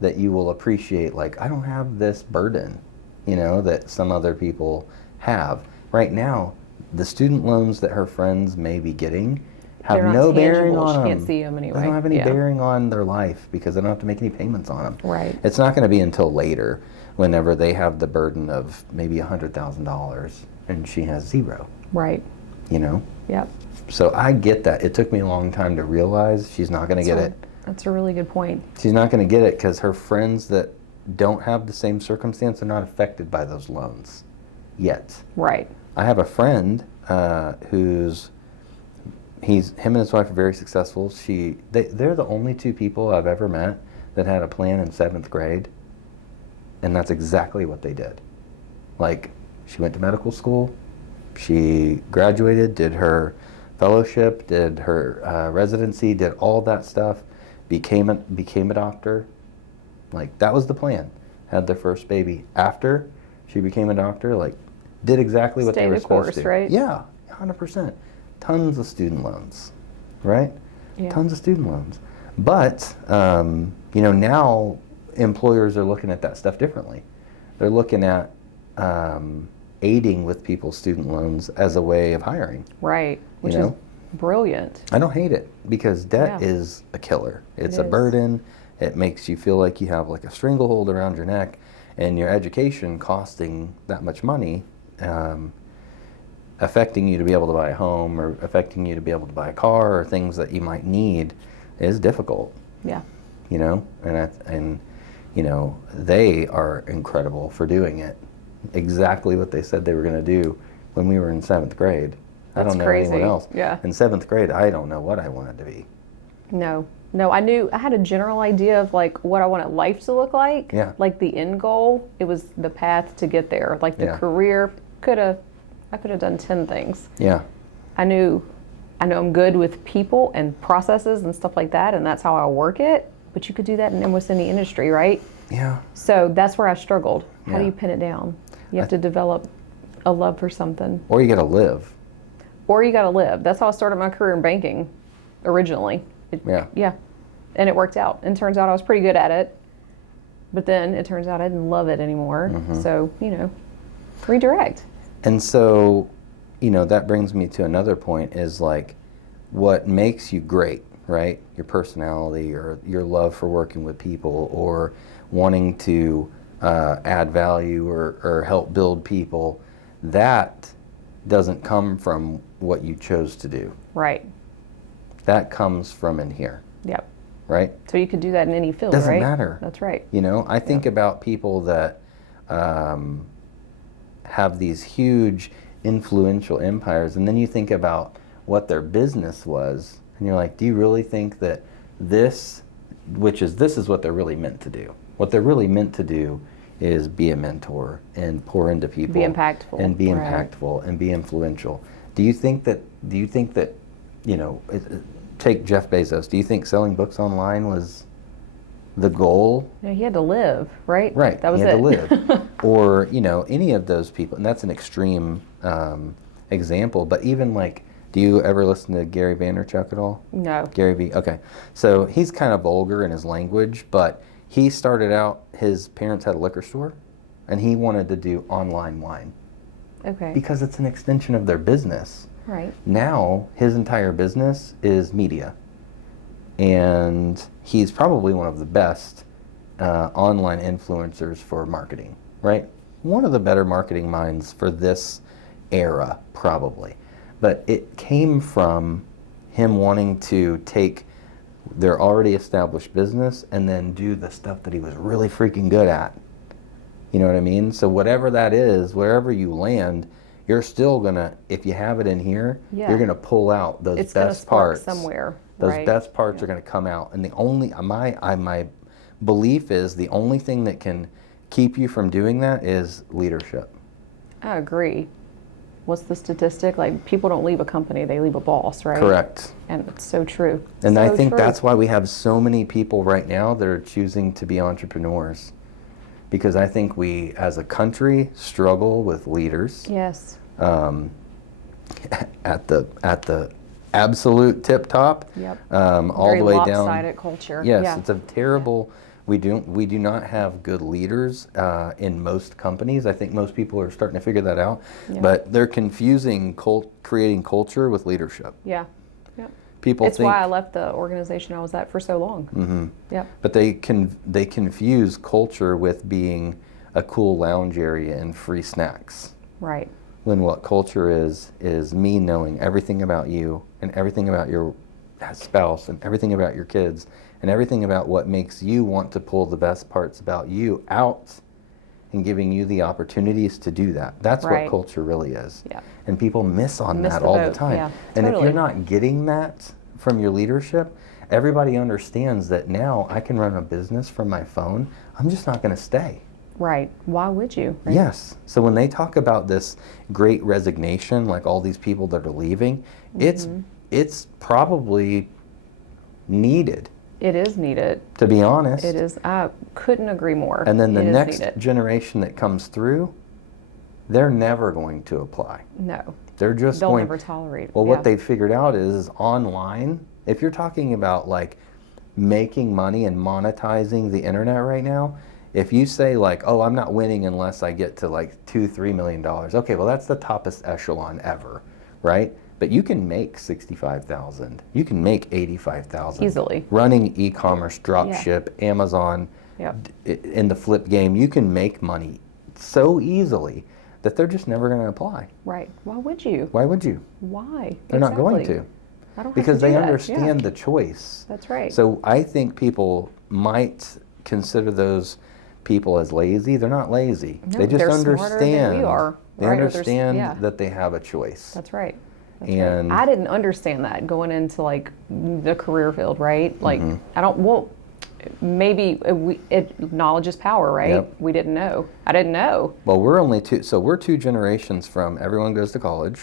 that you will appreciate, like, I don't have this burden, you know, that some other people have. Right now, the student loans that her friends may be getting have They're not no bearing tangible. on She them. can't see them anyway. They don't have any Yeah. bearing on their life because they don't have to make any payments on them. Right. It's not going to be until later, whenever they have the burden of maybe $100,000 and she has zero, Right. you know? Yep. So I get that. It took me a long time to realize she's not going to get it. That's a really good point. She's not going to get it because her friends that don't have the same circumstance are not affected by those loans yet. Right. I have a friend him and his wife are very successful. They're the only two people I've ever met that had a plan in 7th grade, and that's exactly what they did. Like, she went to medical school, she graduated, did her fellowship, did her residency, did all that stuff, became a doctor. Like, that was the plan. Had their first baby. After she became a doctor, like, did exactly what they were supposed to. Right? Yeah, 100%. Tons of student loans, right? Yeah. Tons of student loans. But, you know, now employers are looking at that stuff differently. They're looking at aiding with people's student loans as a way of hiring. Right. Which You is know? brilliant. I don't hate it because debt Yeah. is a killer. It's It a is. burden. It makes you feel like you have like a stranglehold around your neck, and your education costing that much money, affecting you to be able to buy a home or affecting you to be able to buy a car or things that you might need is difficult. Yeah. You know, and you know, they are incredible for doing it. Exactly what they said they were going to do when we were in 7th grade. I That's don't know crazy. anyone else. Yeah. In 7th grade, I don't know what I wanted to be. No, I had a general idea of like what I wanted life to look like. Yeah. Like the end goal, it was the path to get there. Like the Yeah. career, I could have done 10 things. Yeah. I know I'm good with people and processes and stuff like that, and that's how I work it. But you could do that in almost any industry, right? Yeah. So that's where I struggled. How do Yeah. you pin it down? You have to develop a love for something. Or you got to live. Or you got to live. That's how I started my career in banking originally. Yeah. Yeah. And it worked out. And turns out I was pretty good at it. But then it turns out I didn't love it anymore. Mm-hmm. So, redirect. And so, that brings me to another point is like what makes you great, right? Your personality or your love for working with people or wanting to add value or help build people. That doesn't come from what you chose to do. Right. That comes from in here, Yep. right? So you could do that in any field, Doesn't right? matter. That's right. I think about people that have these huge influential empires, and then you think about what their business was, and you're like, do you really think that this is what they're really meant to do? What they're really meant to do is be a mentor and pour into people. Be impactful. And be Right. impactful and be influential. Do you think that, take Jeff Bezos, do you think selling books online was the goal? He had to live, right? Right. That was he had it. to live. Or, any of those people, and that's an extreme example, but even like, do you ever listen to Gary Vaynerchuk at all? No. Gary V. Okay. So he's kind of vulgar in his language, but he started out, his parents had a liquor store, and he wanted to do online wine Okay. because it's an extension of their business. Right. Now, his entire business is media. And he's probably one of the best online influencers for marketing, right? One of the better marketing minds for this era, probably. But it came from him wanting to take their already established business and then do the stuff that he was really freaking good at. You know what I mean? So whatever that is, wherever you land, you're still gonna, if you have it in here, you're gonna pull out those it's best parts somewhere. Those right? best parts are gonna come out. And the only, my belief is the only thing that can keep you from doing that is leadership. I agree. What's the statistic? Like, people don't leave a company, they leave a boss, right? Correct. And it's so true. And so I think true. that's why we have so many people right now that are choosing to be entrepreneurs. Because I think we, as a country, struggle with leaders. Yes. At the absolute tip top. Yep. All Very the way down. lopsided culture. Yes, yeah. it's a terrible. We do not have good leaders in most companies. I think most people are starting to figure that out. Yeah. But they're confusing creating culture with leadership. Yeah. Yep. People It's think, why I left the organization I was at for so long. Mm-hmm. Yep. But they confuse culture with being a cool lounge area and free snacks. Right. When what culture is me knowing everything about you and everything about your spouse and everything about your kids and everything about what makes you want to pull the best parts about you out and giving you the opportunities to do that. That's Right. what culture really is. Yeah. And people miss on Miss that the all boat. the time. Yeah, And if totally. you're not getting that from your leadership, everybody understands that now I can run a business from my phone. I'm just not going to stay. Right. Why would you? Right? Yes. So when they talk about this great resignation, like all these people that are leaving, it's probably needed, It is needed. to be honest. It is. I couldn't agree more. And then the It is next needed. generation that comes through, they're never going to apply. No. They're just They'll going. never tolerate. Well, yeah. what they've figured out is online. If you're talking about like making money and monetizing the internet right now, if you say like, oh, I'm not winning unless I get to like $2-3 million. Okay, well that's the toppest echelon ever, right? But you can make 65,000. You can make 85,000 Easily. running e-commerce, drop Yeah. ship, Amazon. Yep. In the flip game, you can make money so easily that they're just never going to apply. Right. Why would you? Why would you? Why? They're not going to. I don't Because have to do they that. understand Yeah. the choice. That's right. So I think people might consider those people as lazy. They're not lazy. No, they just they're understand. smarter than we are, They right? Or understand yeah. that they have a choice. That's right. That's And- right. I didn't understand that going into like the career field, right? Like I don't. Well, maybe knowledge is power, right? Yep. We didn't know. I didn't know. Well, we're only two. So we're 2 generations from everyone goes to college.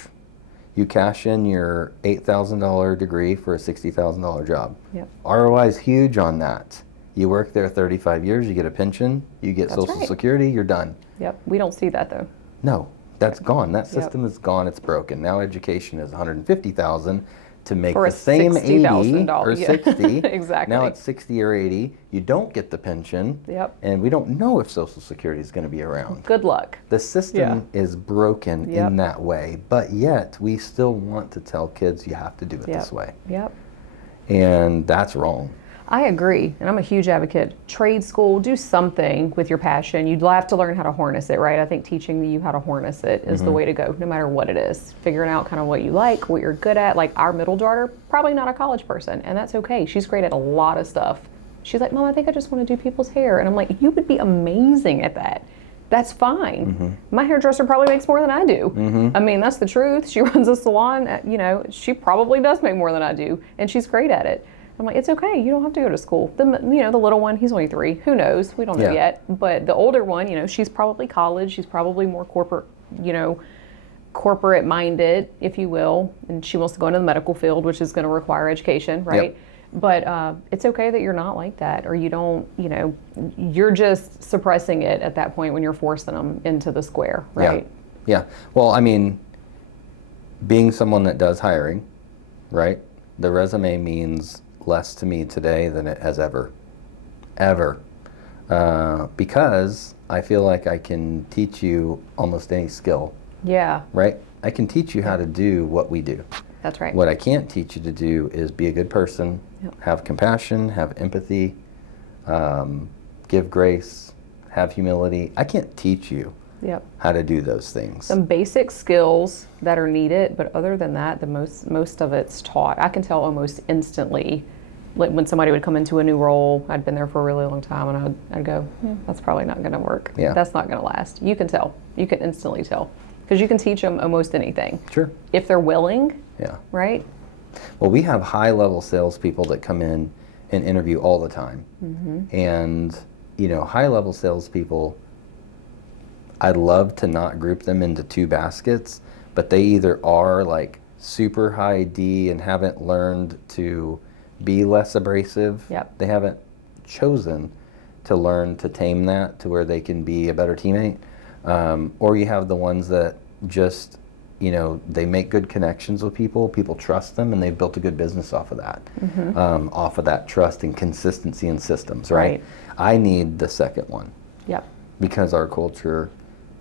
You cash in your $8,000 degree for a $60,000 job. Yep. ROI is huge on that. You work there 35 years, you get a pension, you get That's Social right. Security, you're done. Yep. We don't see that though. No, that's gone. That Yep. system is gone. It's broken. Now education is $150,000 to make For a the same 80 $60,000, or yeah. 60. Exactly. Now it's 60 or 80. You don't get the pension. Yep. And we don't know if Social Security is going to be around. Good luck. The system is broken Yep. in that way, but yet we still want to tell kids you have to do it Yep. this way. Yep. And that's wrong. I agree, and I'm a huge advocate. Trade school, do something with your passion. You'd have to learn how to harness it, right? I think teaching you how to harness it is the way to go, no matter what it is. Figuring out kind of what you like, what you're good at. Like our middle daughter, probably not a college person, and that's okay. She's great at a lot of stuff. She's like, Mom, I think I just want to do people's hair. And I'm like, you would be amazing at that. That's fine. My hairdresser probably makes more than I do. I mean, that's the truth. She runs a salon, you know, she probably does make more than I do, and she's great at it. I'm like, it's okay. You don't have to go to school. The little one, he's only 3. Who knows? We don't know Yeah. yet. But the older one, you know, she's probably college. She's probably more corporate, you know, corporate minded, if you will. And she wants to go into the medical field, which is going to require education, right? But it's okay that you're not like that, or you don't, you know, you're just suppressing it at that point when you're forcing them into the square, right? Yeah. Well, I mean, being someone that does hiring, right? The resume means less to me today than it has ever. Because I feel like I can teach you almost any skill, Yeah, right? I can teach you how to do what we do. that's right. What I can't teach you to do is be a good person, Yep. have compassion, have empathy, give grace, have humility. I can't teach you Yep. how to do those things. Some basic skills that are needed, but other than that, the most of it's taught. I can tell almost instantly, like when somebody would come into a new role. I'd been there for a really long time, and I'd go, that's probably not going to work. Yeah. That's not going to last. You can tell. You can instantly tell, because you can teach them almost anything. Sure. If they're willing. Yeah. Right. Well, we have high-level salespeople that come in and interview all the time, and high-level salespeople, I'd love to not group them into two baskets, but they either are like super high D and haven't learned to be less abrasive. Yep. They haven't chosen to learn to tame that to where they can be a better teammate. Or you have the ones that just, they make good connections with people trust them, and they've built a good business off of that. Off of that trust and consistency in systems, right? I need the second one. Yep. Because our culture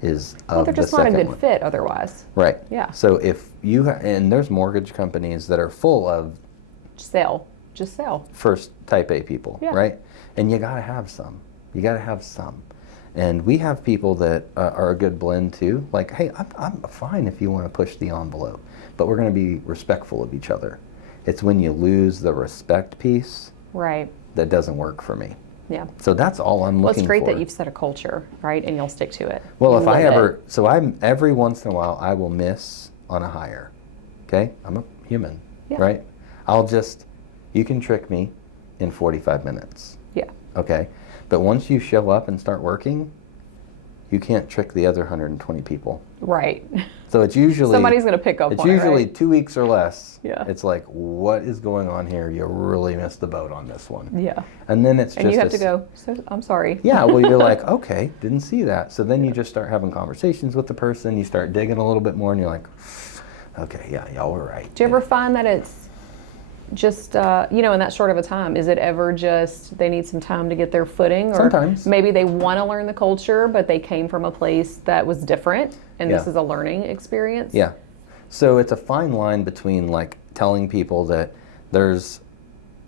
is Well, they're of the just not a second good one. fit otherwise. Right. Yeah. So if you and there's mortgage companies that are full of Just sell. first type A people, Yeah. right? And you got to have some. You got to have some. And we have people that are a good blend too. Like, hey, I'm fine if you want to push the envelope, but we're going to be respectful of each other. It's when you lose the respect piece Right. that doesn't work for me. Yeah. So that's all I'm Well, looking it's great for. that you've set a culture, right? And you'll stick to it. Well, You if I live ever, it. so I'm every once in a while I will miss on a hire. Okay, I'm a human, Yeah. right? You can trick me in 45 minutes. Yeah. Okay, but once you show up and start working, you can't trick the other 120 people. Right. So it's usually Somebody's going to pick up It's on it, usually right? 2 weeks or less. Yeah. It's like, what is going on here? You really missed the boat on this one. Yeah. And then it's And just you have to go, so, I'm sorry. Yeah, well, you're like, okay, didn't see that. So then you just start having conversations with the person. You start digging a little bit more, and you're like, okay, yeah, y'all were right. Do you ever find that it's just, in that short of a time, is it ever just they need some time to get their footing? Or Sometimes. maybe they want to learn the culture, but they came from a place that was different, and this Yeah. is a learning experience? Yeah. So it's a fine line between like telling people that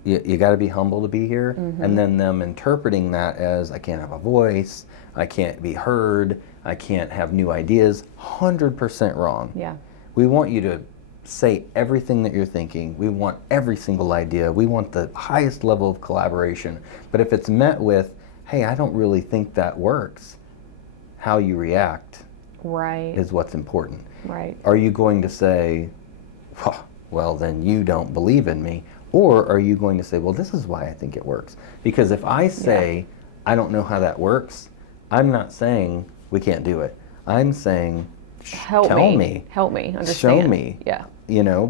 you got to be humble to be here, and then them interpreting that as I can't have a voice, I can't be heard, I can't have new ideas. 100% wrong. Yeah. We want you to say everything that you're thinking. We want every single idea. We want the highest level of collaboration. But if it's met with, hey, I don't really think that works, how you react Right. is what's important. Right. Are you going to say, well, then you don't believe in me? Or are you going to say, well, this is why I think it works? Because if I say, I don't know how that works, I'm not saying we can't do it. I'm saying, Help tell me. Help me understand. Show me. Yeah.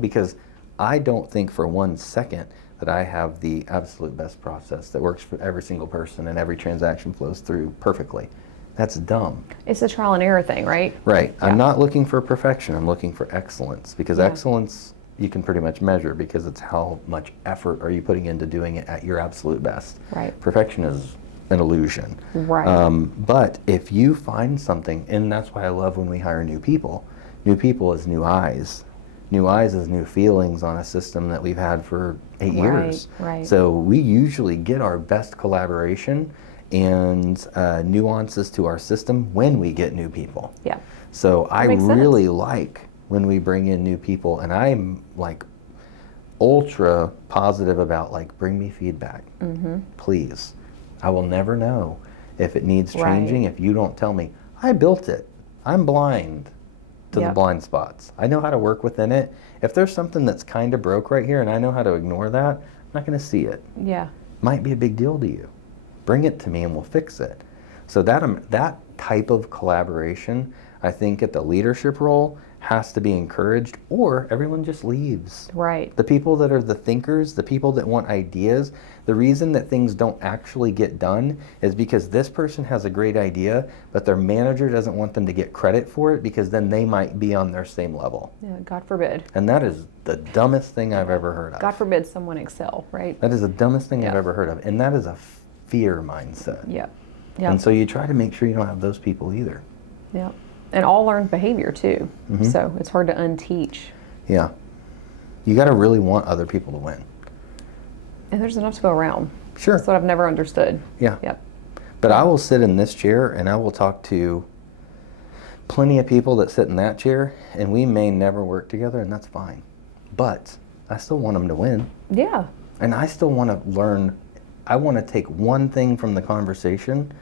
Because I don't think for 1 second that I have the absolute best process that works for every single person and every transaction flows through perfectly. That's dumb. It's a trial and error thing, right? Right. Yeah. I'm not looking for perfection. I'm looking for excellence, because Yeah. excellence you can pretty much measure, because it's how much effort are you putting into doing it at your absolute best. Right. Perfection is an illusion. Right. But if you find something, and that's why I love when we hire new people. New people is new eyes. New eyes is new feelings on a system that we've had for 8 years. Right. So we usually get our best collaboration and nuances to our system when we get new people. Yeah. So I makes sense. really like when we bring in new people, and I'm like ultra positive about like, bring me feedback, please. I will never know if it needs changing Right. if you don't tell me. I built it. I'm blind to the Yep. blind spots. I know how to work within it. If there's something that's kind of broke right here and I know how to ignore that, I'm not going to see it. Yeah. Might be a big deal to you. Bring it to me and we'll fix it. So that type of collaboration, I think at the leadership role, has to be encouraged, or everyone just leaves. Right. The people that are the thinkers, the people that want ideas, the reason that things don't actually get done is because this person has a great idea, but their manager doesn't want them to get credit for it, because then they might be on their same level. Yeah. God forbid. And that is the dumbest thing I've ever heard of. God forbid someone excel, right? That is the dumbest thing I've Yeah. ever heard of. And that is a fear mindset. Yeah. Yeah. And so you try to make sure you don't have those people either. Yeah. And all learned behavior too. Mm-hmm. So it's hard to unteach. Yeah. You got to really want other people to win. And there's enough to go around. Sure. That's what I've never understood. Yeah. Yep. But I will sit in this chair and I will talk to plenty of people that sit in that chair, and we may never work together, and that's fine. But I still want them to win. Yeah. And I still want to learn. I want to take one thing from the conversation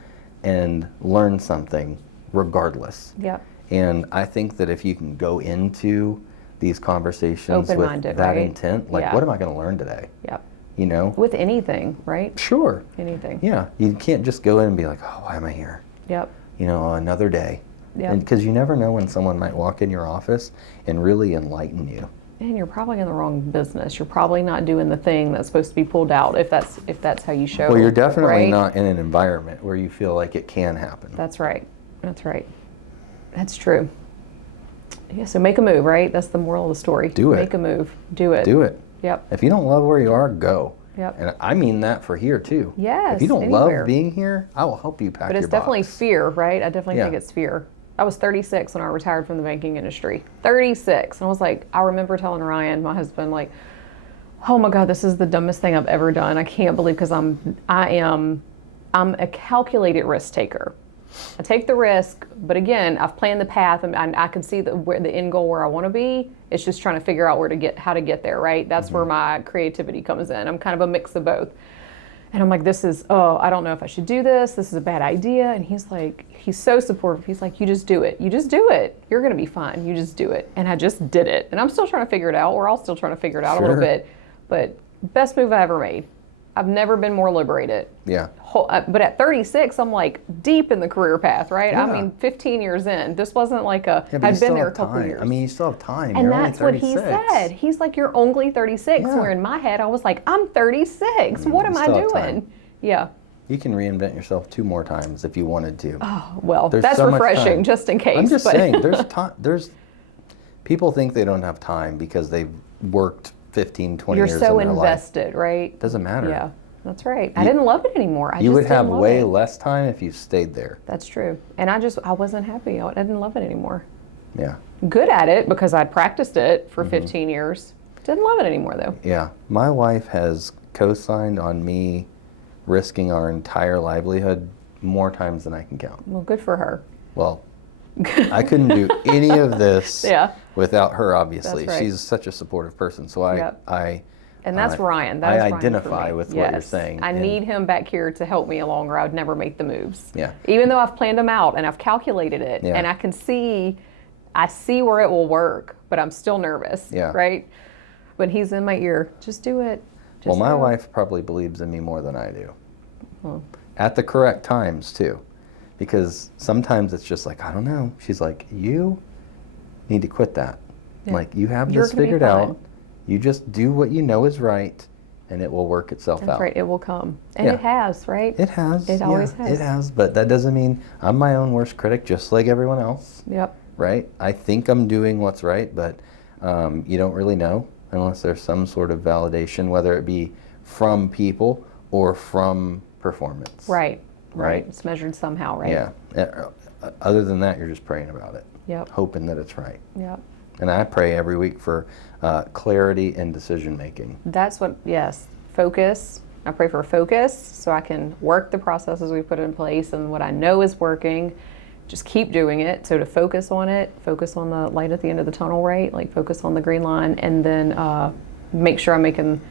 and learn something regardless. Yeah. And I think that if you can go into these conversations with Open-minded, that right? intent, like, Yeah. what am I going to learn today? Yep. You know? With anything, right? Sure. Anything. Yeah. You can't just go in and be like, oh, why am I here? Yep. You know, another day. Yep. Because you never know when someone might walk in your office and really enlighten you. And you're probably in the wrong business. You're probably not doing the thing that's supposed to be pulled out if that's how you show. Well, you're definitely right? not in an environment where you feel like it can happen. That's right. That's right. That's true. Yeah, so make a move, right? That's the moral of the story. Do it. Make a move. Do it. Do it. Yep. If you don't love where you are, go. Yep. And I mean that for here too. Yes, If you don't anywhere. love being here, I will help you pack But your it's definitely box. fear, right? I definitely Yeah. think it's fear. I was 36 when I retired from the banking industry. 36. And I was like, I remember telling Ryan, my husband, like, oh my God, this is the dumbest thing I've ever done. I can't believe, because I'm a calculated risk taker. I take the risk, but again, I've planned the path, and I can see where the end goal where I want to be. It's just trying to figure out how to get there, right? That's where my creativity comes in. I'm kind of a mix of both. And I'm like, I don't know if I should do this. This is a bad idea. And he's like, he's so supportive. He's like, you just do it. You just do it. You're going to be fine. You just do it. And I just did it. And I'm still trying to figure it out. We're all still trying to figure it out a little bit. But best move I ever made. I've never been more liberated. Yeah. But at 36, I'm like deep in the career path, right? Yeah. I mean, 15 years in. This wasn't like Yeah, but I'd you been still there a have couple time. years. I mean, you still have time. And You're that's only what he 36. said. He's like, you're only 36. Yeah. Where in my head, I was like, I'm 36. What am I still have doing? time. Yeah. You can reinvent yourself 2 more times if you wanted to. Oh, well, There's that's so much refreshing, time. just in case. I'm just but saying, there's time. People think they don't have time because they've worked 15, 20 you're years so in their life. invested, right? Doesn't matter. Yeah, that's right. I didn't love it anymore. You would have didn't love way it. less time if you stayed there. That's true. And I wasn't happy. I didn't love it anymore. Yeah. Good at it because I'd practiced it for Mm-hmm. 15 years. Didn't love it anymore, though. Yeah. My wife has co-signed on me risking our entire livelihood more times than I can count. Well, good for her. Well, I couldn't do any of this Yeah. without her, obviously. That's right. She's such a supportive person. So Yep. And that's I- Ryan. That I is Ryan for identify me. with what you're Yes. saying, I and- need him back here to help me along, or I would never make the moves. Yeah. Even though I've planned them out and I've calculated it, Yeah. and I see where it will work, but I'm still nervous. Yeah. Right. When he's in my ear, just do it. well, Just my do it. wife probably believes in me more than I do. Well. At the correct times, too. Because sometimes it's just like, I don't know. She's like, you need to quit that. Yeah. Like, you have You're this gonna be figured fine. out. You just do what you know is right, and it will work itself That's out. right. It will come, and Yeah. it has, right? It has. It always has. It has, but that doesn't mean I'm my own worst critic, just like everyone else, Yep. right? I think I'm doing what's right, but you don't really know unless there's some sort of validation, whether it be from people or from performance. Right. Right. It's measured somehow, right? Yeah. Other than that, you're just praying about it, Yep. hoping that it's right. Yep. And I pray every week for clarity in decision making. That's what, yes, focus. I pray for focus so I can work the processes we put in place and what I know is working. Just keep doing it. So to focus on it, focus on the light at the end of the tunnel, right? Like focus on the green line, and then make sure I'm making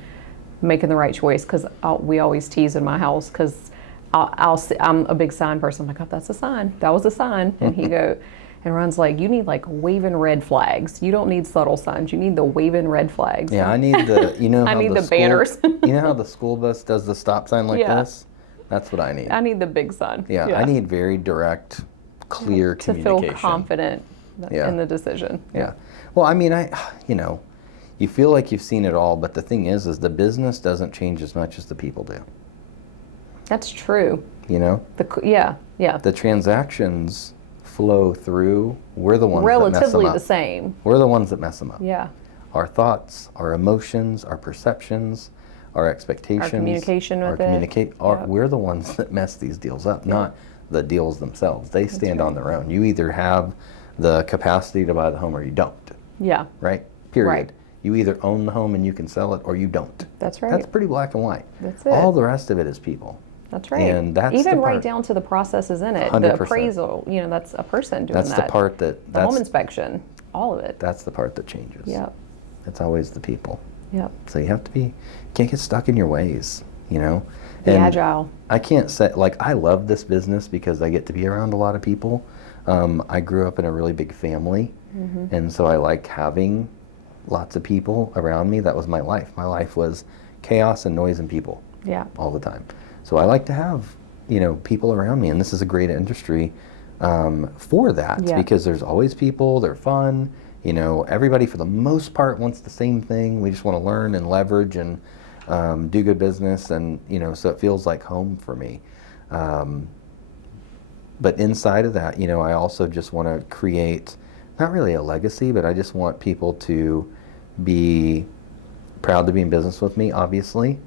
the right choice. Because we always tease in my house because I'm a big sign person. I'm like, oh, that's a sign. That was a sign. And he and Ron's like, you need like waving red flags. You don't need subtle signs. You need the waving red flags. Yeah, I need the, you know, I how need the school, banners. You know how the school bus does the stop sign like Yeah. this? That's what I need. I need the big sign. Yeah, I need very direct, clear to communication. feel confident Yeah. in the decision. Yeah. Well, I mean, you feel like you've seen it all, but the thing is the business doesn't change as much as the people do. That's true. You know? Yeah. The transactions flow through. We're the ones that mess Relatively them the up. same. We're the ones that mess them up. Yeah. Our thoughts, our emotions, our perceptions, our expectations, communication with it. Yep. We're the ones that mess these deals up, not the deals themselves. They stand on their own. You either have the capacity to buy the home or you don't, Yeah. right? Period. Right. You either own the home and you can sell it or you don't. That's right. That's pretty black and white. That's it. All the rest of it is people. That's right. And that's even the right part, down to the processes in it, 100%. the appraisal. That's a person doing that's that. the part that, The home that's, inspection, all of it. that's the part that changes. Yep. It's always the people. Yep. So you have to be, can't get stuck in your ways, you know? Be And agile. I can't say, like, I love this business because I get to be around a lot of people. I grew up in a really big family, and so I like having lots of people around me. That was my life. My life was chaos and noise and people Yeah. all the time. So I like to have, you know, people around me, and this is a great industry for that Yeah. because there's always people, they're fun, you know, everybody for the most part wants the same thing. We just want to learn and leverage and do good business, and, you know, so it feels like home for me. But inside of that, you know, I also just want to create, not really a legacy, but I just want people to be proud to be in business with me, obviously.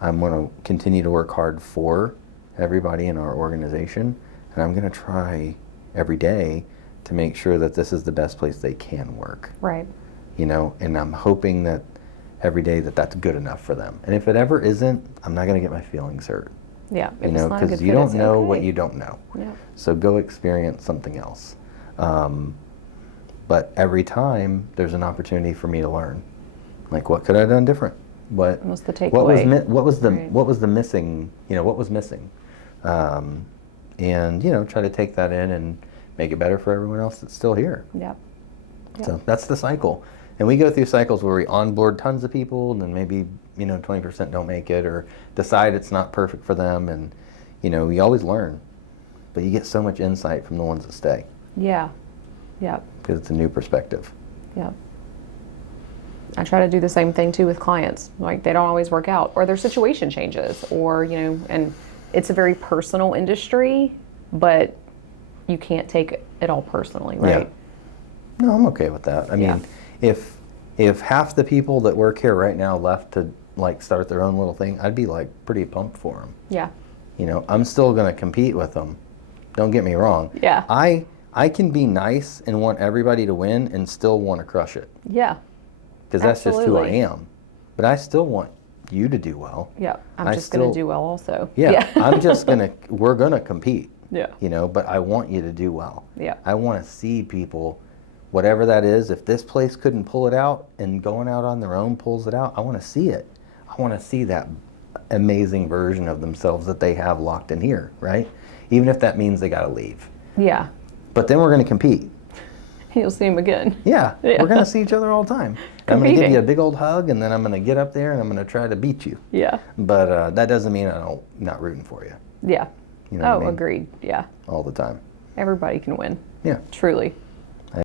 I'm going to continue to work hard for everybody in our organization, and I'm going to try every day to make sure that this is the best place they can work. Right. You know, and I'm hoping that every day that that's good enough for them. And if it ever isn't, I'm not going to get my feelings hurt. Yeah. If You know, it's not a because good you fit, don't it's know okay. what you don't know. Yeah. So go experience something else. But every time there's an opportunity for me to learn. Like, what could I have done different? What What's the takeaway? what was the Right. what was the missing? You know, what was missing? And you know, try to take that in and make it better for everyone else that's still here. Yep. Yep. So that's the cycle. And we go through cycles where we onboard tons of people, and then maybe, you know, 20% don't make it or decide it's not perfect for them. And, you know, you always learn, but you get so much insight from the ones that stay Yeah. Yep. because it's a new perspective. Yep. I try to do the same thing too with clients. Like, they don't always work out, or their situation changes, or, you know, and it's a very personal industry, but you can't take it all personally, right? No, I'm okay with that. I mean, if half the people that work here right now left to like start their own little thing, I'd be like pretty pumped for them. Yeah. You know, I'm still going to compete with them. Don't get me wrong. Yeah. I can be nice and want everybody to win and still want to crush it. Yeah. Because that's just who I Absolutely. am. But I still want you to do well. Yeah. I'm I just going still- to do well also. Yeah, I'm just we're going to compete. Yeah. You know, but I want you to do well. Yeah. I want to see people, whatever that is, if this place couldn't pull it out and going out on their own pulls it out, I want to see it. I want to see that amazing version of themselves that they have locked in here, right? Even if that means they got to leave. Yeah. But then we're going to compete. You'll see him again. Yeah, Yeah. we're going to see each other all the time. I'm going to give you a Competing. big old hug, and then I'm going to get up there and I'm going to try to beat you. Yeah. But that doesn't mean I'm not rooting for you. Yeah. You know what I mean? Agreed. Yeah. All the time. Everybody can win. Yeah. Truly.